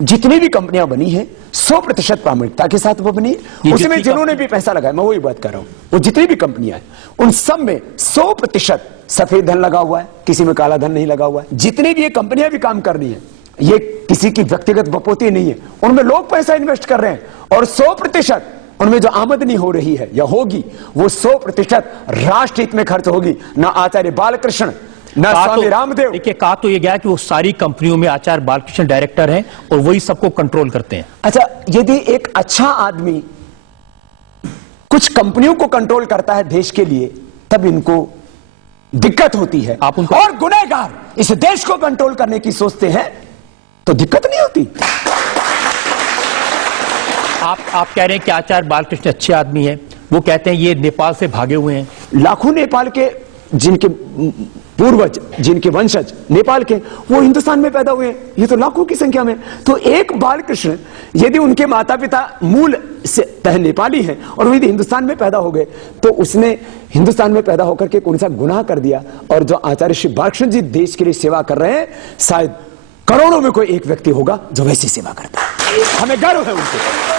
जितनी भी कंपनियां बनी हैं 100% प्रामाणिकता के साथ वो बनी। उसमें जिन्होंने भी पैसा लगाया, मैं वही बात कर रहा हूं, वो जितनी भी कंपनियां हैं उन सब में 100% सफेद धन लगा हुआ है, किसी में काला धन नहीं लगा हुआ है। जितनी भी ये कंपनियां भी काम कर रही हैं, ये किसी की व्यक्तिगत बपोती नहीं है, उनमें लोग पैसा इन्वेस्ट कर रहे हैं, और 100% उनमें जो आमदनी हो रही है या होगी वो 100% राष्ट्र हित में खर्च होगी। ना आचार्य बालकृष्ण, ना स्वामी रामदेव। देखिए, कहा तो ये गया कि वो सारी कंपनियों में आचार्य बालकृष्ण डायरेक्टर हैं और वही सबको कंट्रोल करते हैं। अच्छा, यदि एक अच्छा आदमी कुछ कंपनियों को कंट्रोल करता है देश के लिए, तब इनको दिक्कत होती है। आप उनको... और गुनहगार इस देश को कंट्रोल करने की सोचते हैं तो दिक्कत नहीं होती। आप कह रहे हैं कि आचार्य बालकृष्ण अच्छे आदमी हैं, वो कहते हैं ये नेपाल से भागे हुए हैं। लाखों नेपाल के जिनके पूर्वज, जिनके वंशज नेपाल के, वो हिंदुस्तान में पैदा हुए हैं। ये तो लाखों की संख्या में। तो एक बालकृष्ण यदि उनके माता पिता मूल से नेपाली हैं और वो यदि हिंदुस्तान में पैदा हो गए, तो उसने हिंदुस्तान में पैदा होकर के कौन सा गुनाह कर दिया? और जो आचार्य श्री बालकृष्ण जी देश के लिए सेवा कर रहे हैं, शायद करोड़ों में कोई एक व्यक्ति होगा जो वैसी सेवा करता है। हमें गर्व है उनसे।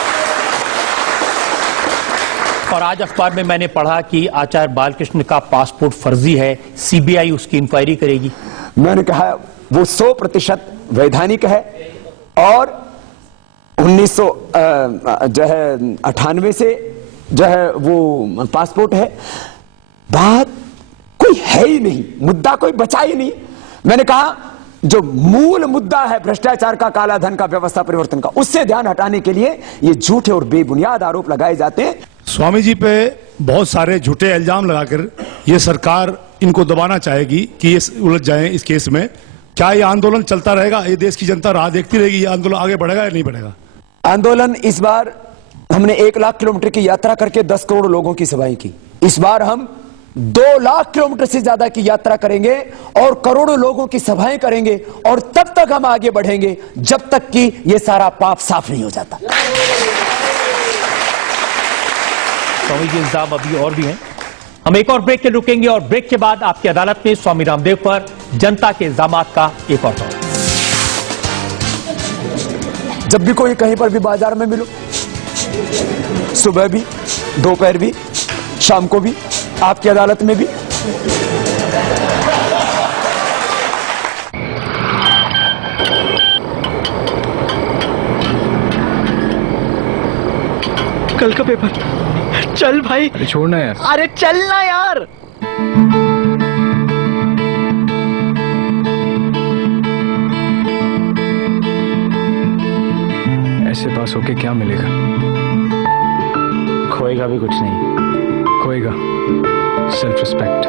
और आज अखबार में मैंने पढ़ा कि आचार्य बालकृष्ण का पासपोर्ट फर्जी है, सीबीआई उसकी इंक्वायरी करेगी। मैंने कहा वो 100% वैधानिक है और 1998 से जो है वो पासपोर्ट है। बात कोई है ही नहीं, मुद्दा कोई बचा ही नहीं। मैंने कहा जो मूल मुद्दा है भ्रष्टाचार का, काला धन का, व्यवस्था परिवर्तन का, उससे ध्यान हटाने के लिए ये झूठे और बेबुनियाद आरोप लगाए जाते हैं। स्वामी जी पे बहुत सारे झूठे इल्जाम लगाकर ये सरकार इनको दबाना चाहेगी कि ये उलझ जाए इस केस में। क्या ये आंदोलन चलता रहेगा? ये देश की जनता राह देखती रहेगी? ये आंदोलन आगे बढ़ेगा या नहीं बढ़ेगा? आंदोलन इस बार हमने 1 लाख किलोमीटर की यात्रा करके 10 करोड़ लोगों की सभाएं की। इस बार हम 2 लाख किलोमीटर से ज्यादा की यात्रा करेंगे और करोड़ों लोगों की सभाएं करेंगे और तब तक हम आगे बढ़ेंगे जब तक कि यह सारा पाप साफ नहीं हो जाता। स्वामी जी इल्जाम अभी और भी हैं। हम एक और ब्रेक के रुकेंगे और ब्रेक के बाद आपकी अदालत में स्वामी रामदेव पर जनता के इल्जामात का एक और दौर। जब भी कोई कहीं पर भी बाजार में मिलो, सुबह भी, दोपहर भी, शाम को भी, आपकी अदालत में भी। कल का पेपर, चल भाई। अरे छोड़ना यार। अरे चलना यार। ऐसे पास होके क्या मिलेगा? खोएगा भी कुछ नहीं। खोएगा सेल्फ रिस्पेक्ट।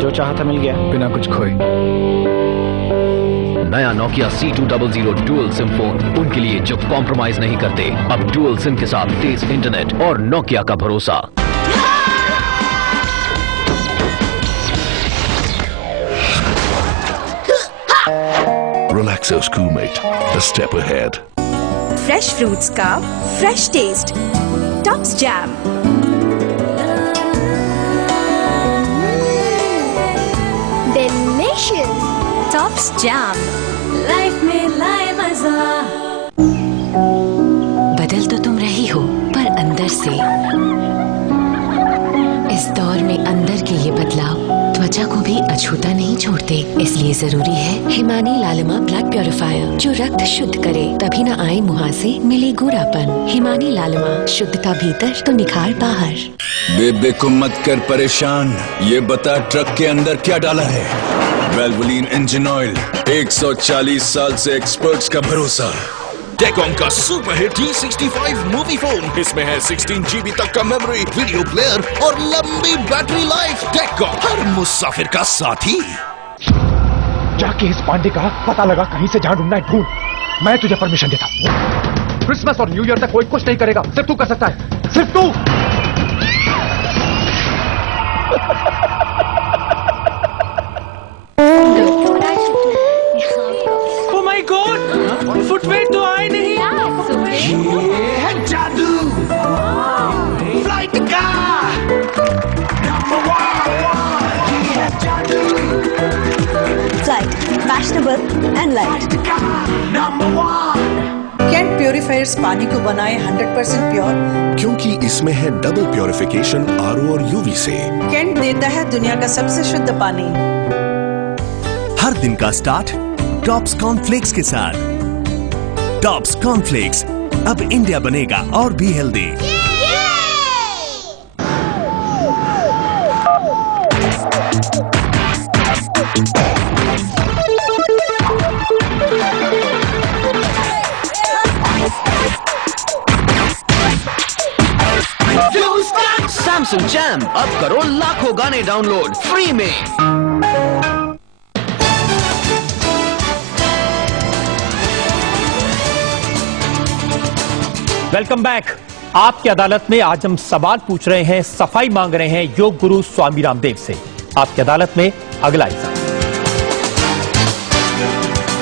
जो चाहा था मिल गया बिना कुछ खोए। नया Nokia C200 dual SIM phone उनके लिए जो कॉम्प्रोमाइज नहीं करते। अब डुअल सिम के साथ तेज इंटरनेट और नोकिया का भरोसा। Relaxo Schoolmate, a step ahead. Fresh fruits का fresh taste, Tops jam. Delicious Tops jam, life में लाए मजा। बदल तो तुम रही हो पर अंदर से। इस दौर में अंदर के ये बदलाव त्वचा को भी अछूता नहीं छोड़ते, इसलिए जरूरी है हिमानी लालिमा ब्लड प्योरिफायर, जो रक्त शुद्ध करे, तभी न आए मुहासे, मिले गोरापन। हिमानी लालिमा, शुद्धता भीतर तो निखार बाहर। बेबे को मत कर परेशान, ये बता ट्रक के अंदर क्या डाला है? वेल्वोलिन इंजन ऑयल, 140 साल से एक्सपर्ट्स का भरोसा। टेकॉम का super hit T65 movie phone, इसमें है 16 GB तक का मेमोरी, वीडियो प्लेयर और लंबी बैटरी लाइफ। टेकॉम हर मुसाफिर का साथी। जाके इस पांडे का पता लगा, कहीं से जहां ढूंढना है ढूंढ। मैं तुझे परमिशन देता हूं। क्रिसमस और न्यू ईयर तक कोई कुछ नहीं करेगा, सिर्फ तू कर सकता है, सिर्फ तू। Oh my God! फुटवेयर तो आए नहीं। जादू फ्लाइट का flight fashionable and light. Kent purifiers पानी को बनाए 100% प्योर, क्योंकि इसमें है डबल प्योरिफिकेशन RO और UV से। कैंट देता है दुनिया का सबसे शुद्ध पानी। हर दिन का स्टार्ट टॉप्स कॉर्नफ्लेक्स के साथ। टॉप्स कॉर्नफ्लेक्स, अब इंडिया बनेगा और भी हेल्दी। सैमसंग जैम अब करो लाखों गाने डाउनलोड फ्री में। Welcome back. आपकी अदालत में आज हम सवाल पूछ रहे हैं, सफाई मांग रहे हैं योग गुरु स्वामी रामदेव से। आपकी अदालत में अगला इल्जाम।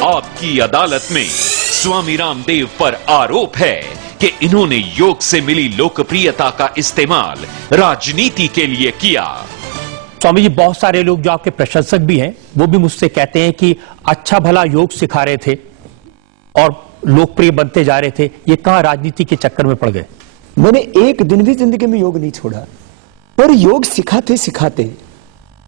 आपकी अदालत में स्वामी रामदेव पर आरोप है कि इन्होंने योग से मिली लोकप्रियता का इस्तेमाल राजनीति के लिए किया। स्वामी जी, बहुत सारे लोग जो आपके प्रशंसक भी हैं वो भी मुझसे कहते हैं कि अच्छा भला योग सिखा रहे थे और लोकप्रिय बनते जा रहे थे, ये कहां राजनीति के चक्कर में पड़ गए। मैंने एक दिन भी जिंदगी में योग नहीं छोड़ा और योग सिखाते सिखाते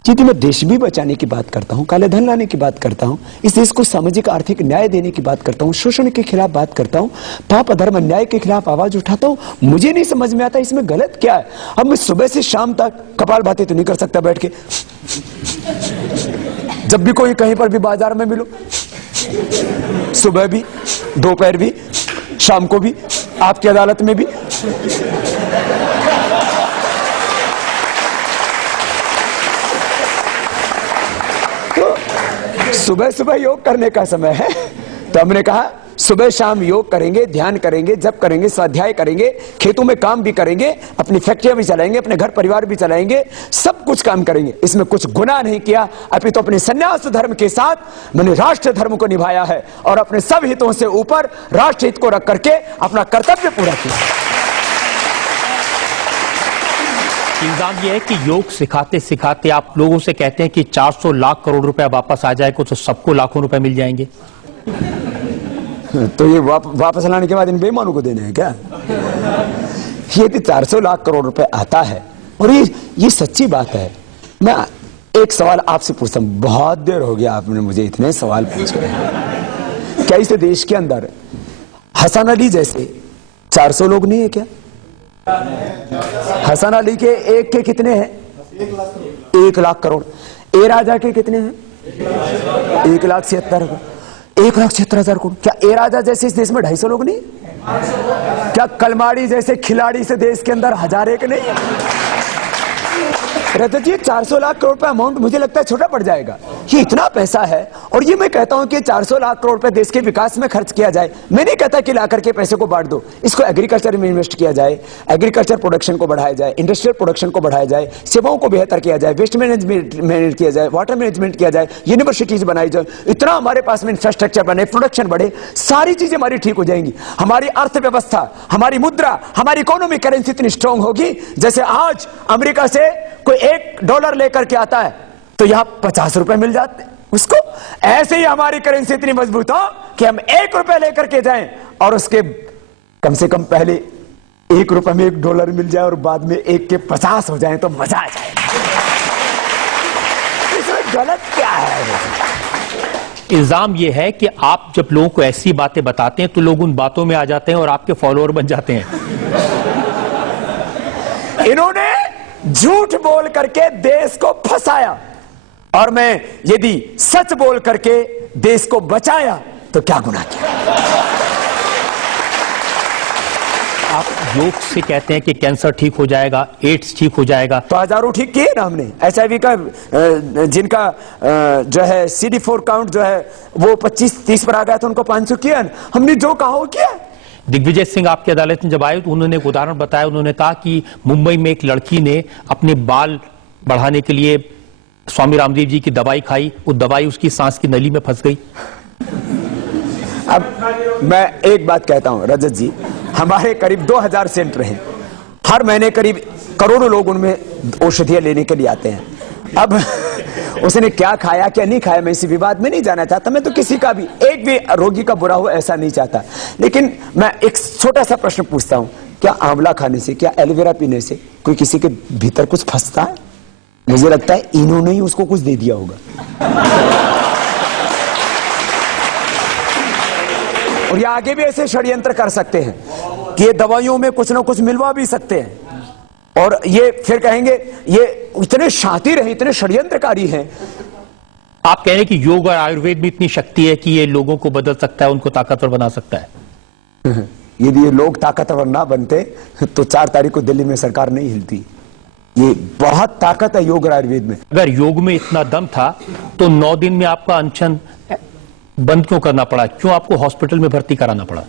यदि मैं देश भी बचाने की बात करता हूं, काले धन लाने की बात करता हूं, इस देश को सामाजिक आर्थिक न्याय देने की बात करता हूं, शोषण के खिलाफ बात करता हूं, पाप अधर्म अन्याय के खिलाफ आवाज उठाता हूं, मुझे नहीं समझ में आता इसमें गलत क्या है। अब मैं सुबह से शाम तक कपालभाति तो नहीं कर सकता बैठ के, जब भी कोई कहीं पर भी बाजार में मिलो, सुबह भी, दोपहर भी, शाम को भी, आपकी अदालत में भी। सुबह सुबह योग करने का समय है, तो हमने कहा सुबह शाम योग करेंगे, ध्यान करेंगे, जप करेंगे, स्वाध्याय करेंगे, खेतों में काम भी करेंगे, अपनी फैक्ट्रियां भी चलाएंगे, अपने घर परिवार भी चलाएंगे, सब कुछ काम करेंगे। इसमें कुछ गुनाह नहीं किया, अपितु अपने संन्यास धर्म के साथ मैंने राष्ट्र धर्म को निभाया है और अपने सब हितों से ऊपर राष्ट्र हित को रख करके अपना कर्तव्य पूरा किया। इल्जाम यह है कि योग सिखाते सिखाते आप लोगों से कहते हैं कि 400 लाख करोड़ रुपया वापस आ जाएगा तो सबको लाखों रुपए मिल जाएंगे। तो ये वापस लाने के बाद इन बेईमानों को देने हैं क्या? ये 400 लाख करोड़ रुपए आता है और ये सच्ची बात है। मैं एक सवाल आपसे पूछता हूं, बहुत देर हो गया आपने मुझे इतने सवाल पूछे। क्या इस देश के अंदर हसन अली जैसे 400 लोग नहीं है क्या? हसन अली के एक के कितने हैं? 1 लाख करोड़। ए राजा के कितने हैं? 1,76,000 1,76,000 करोड़। क्या ए राजा जैसे इस देश में 250 लोग नहीं? क्या कलमाड़ी जैसे खिलाड़ी से देश के अंदर 1001 नहीं? रजत जी, 400 लाख करोड़ रुपए अमाउंट मुझे लगता है छोटा पड़ जाएगा। ये इतना पैसा है और ये मैं कहता हूं कि 400 लाख करोड़ रुपए देश के विकास में खर्च किया जाए। मैं नहीं कहता कि लाकर के पैसे को बांट दो, इसको एग्रीकल्चर में इन्वेस्ट किया जाए, एग्रीकल्चर प्रोडक्शन को बढ़ाया जाए, इंडस्ट्रियल प्रोडक्शन को बढ़ाया जाए, सेवाओं को बेहतर किया जाए, वेस्ट मैनेजमेंट किया जाए, वाटर मैनेजमेंट किया जाए, यूनिवर्सिटीज बनाई जाए, इतना हमारे पास में इंफ्रास्ट्रक्चर बने, प्रोडक्शन बढ़े, सारी चीजें हमारी ठीक हो जाएंगी। हमारी अर्थव्यवस्था, हमारी मुद्रा, हमारी इकोनॉमिक करेंसी इतनी स्ट्रांग होगी। जैसे आज अमेरिका से कोई $1 लेकर के आता है तो यहां 50 रुपए मिल जाते उसको, ऐसे ही हमारी करेंसी इतनी मजबूत हो कि हम $1 लेकर के जाएं और उसके कम से कम पहले $1 में $1 मिल जाए और बाद में 1 के 50 हो जाए तो मजा आ जाए। इसमें गलत क्या है? इल्जाम यह है कि आप जब लोगों को ऐसी बातें बताते हैं तो लोग उन बातों में आ जाते हैं और आपके फॉलोअर बन जाते हैं। इन्होंने झूठ बोल करके देश को फंसाया और मैं यदि सच बोल करके देश को बचाया तो क्या गुनाह किया? आप योग से कहते हैं कि कैंसर ठीक हो जाएगा, एड्स ठीक हो जाएगा, तो हजारों ठीक किए ना हमने। HIV का जिनका जो है CD4 काउंट जो है वो 25-30 पर आ गया था, उनको 500 किया। हमने जो कहा वो किया। दिग्विजय सिंह आपकी अदालत में जब आए तो उन्होंने एक उदाहरण बताया। उन्होंने कहा कि मुंबई में एक लड़की ने अपने बाल बढ़ाने के लिए स्वामी रामदेव जी की दवाई खाई, वो दवाई उसकी सांस की नली में फंस गई। अब मैं एक बात कहता हूं रजत जी, हमारे करीब 2000 सेंटर हैं, हर महीने करीब करोड़ों लोग उनमें औषधियां लेने के लिए आते हैं। अब उसने क्या खाया क्या नहीं खाया मैं इसी विवाद में नहीं जाना चाहता। मैं तो किसी का भी, एक भी रोगी का बुरा हो ऐसा नहीं चाहता। लेकिन मैं एक छोटा सा प्रश्न पूछता हूं, क्या आंवला खाने से, क्या एलोवेरा पीने से कोई किसी के भीतर कुछ फंसता है? मुझे लगता है इन्होंने ही उसको कुछ दे दिया होगा। और ये आगे भी ऐसे षड्यंत्र कर सकते हैं कि ये दवाइयों में कुछ ना कुछ मिलवा भी सकते हैं और ये फिर कहेंगे ये इतने शातिर हैं, इतने षड्यंत्रकारी हैं। आप कह रहे हैं कि योग और आयुर्वेद में इतनी शक्ति है कि ये लोगों को बदल सकता है, उनको ताकतवर बना सकता है। यदि ये लोग ताकतवर ना बनते तो 4 तारीख को दिल्ली में सरकार नहीं हिलती। ये बहुत ताकत है योग और आयुर्वेद में। अगर योग में इतना दम था तो 9 दिन में आपका अनशन बंद क्यों करना पड़ा? क्यों आपको हॉस्पिटल में भर्ती कराना पड़ा?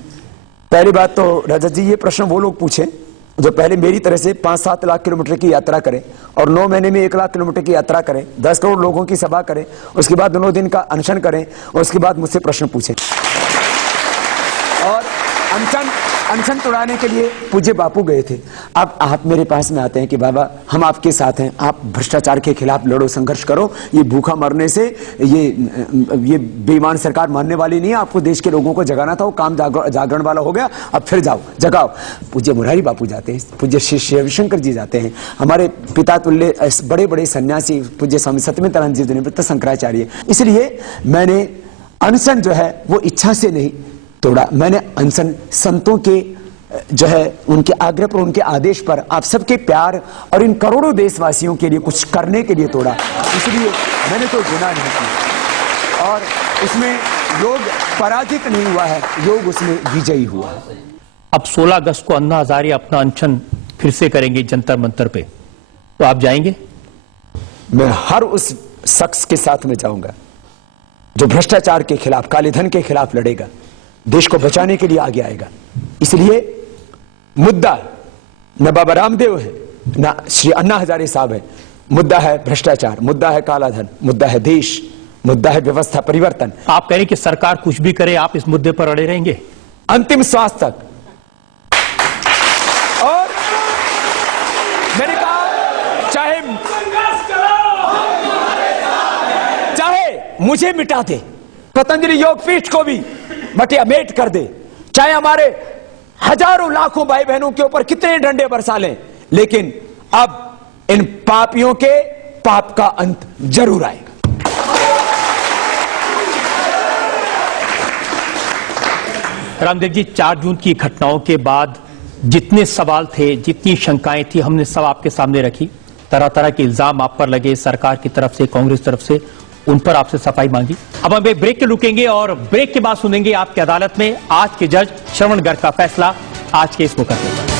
पहली बात तो रजत जी, ये प्रश्न वो लोग पूछे जो पहले मेरी तरह से 5-7 लाख किलोमीटर की यात्रा करें और 9 महीने में 1 लाख किलोमीटर की यात्रा करें, 10 करोड़ लोगों की सभा करें, उसके बाद 9 दिन का अनशन करें और उसके बाद मुझसे प्रश्न पूछें। और अनशन अनशन तोड़ाने के लिए पूज्य बापू गए थे। अब आप मेरे पास में आते हैं कि बाबा हम आपके साथ हैं, आप भ्रष्टाचार के खिलाफ लड़ो, संघर्ष करो, ये भूखा मरने से ये बेईमान सरकार मानने वाली नहीं है, आपको देश के लोगों को जगाना था, वो काम जागरण वाला हो गया, अब फिर जाओ जगाओ। पूज्य मुरारी बापू जाते हैं, पूज्य श्री रविशंकर जी जाते हैं, हमारे पिता तुल्य बड़े बड़े सन्यासी पूज्य स्वामी सत्यमित्रानंद जी, निवृत्त शंकराचार्य। इसलिए मैंने अनशन जो है वो इच्छा से नहीं तोड़ा, मैंने अनशन संतों के जो है उनके आग्रह पर, उनके आदेश पर, आप सबके प्यार और इन करोड़ों देशवासियों के लिए कुछ करने के लिए तोड़ा। इसलिए मैंने तो गुनाह नहीं किया और उसमें योग पराजित नहीं हुआ है, योग उसमें विजयी हुआ है। अब 16 अगस्त को अन्ना हजारे अपना अनशन फिर से करेंगे जंतर मंतर पे, तो आप जाएंगे? मैं हर उस शख्स के साथ में जाऊंगा जो भ्रष्टाचार के खिलाफ, काले धन के खिलाफ लड़ेगा, देश को बचाने के लिए आगे आएगा। इसलिए मुद्दा न बाबा रामदेव है, न श्री अन्ना हजारे साहब है, मुद्दा है भ्रष्टाचार, मुद्दा है काला धन, मुद्दा है देश, मुद्दा है व्यवस्था परिवर्तन। आप कह रहे हैं कि सरकार कुछ भी करे, आप इस मुद्दे पर अड़े रहेंगे अंतिम श्वास तक। और मैंने कहा चाहे मुझे मिटा दे, पतंजलि योगपीठ को भी मेट कर दे, चाहे हमारे हजारों लाखों भाई बहनों के ऊपर कितने डंडे बरसा लें, लेकिन अब इन पापियों के पाप का अंत जरूर आएगा। रामदेव जी, 4 जून की घटनाओं के बाद जितने सवाल थे, जितनी शंकाएं थी, हमने सब आपके सामने रखी। तरह तरह के इल्जाम आप पर लगे, सरकार की तरफ से, कांग्रेस तरफ से, उन पर आपसे सफाई मांगी। अब हम एक ब्रेक के रुकेंगे और ब्रेक के बाद सुनेंगे आपकी अदालत में आज के जज श्रवण गर्ग का फैसला आज के इस मुकदमे पर।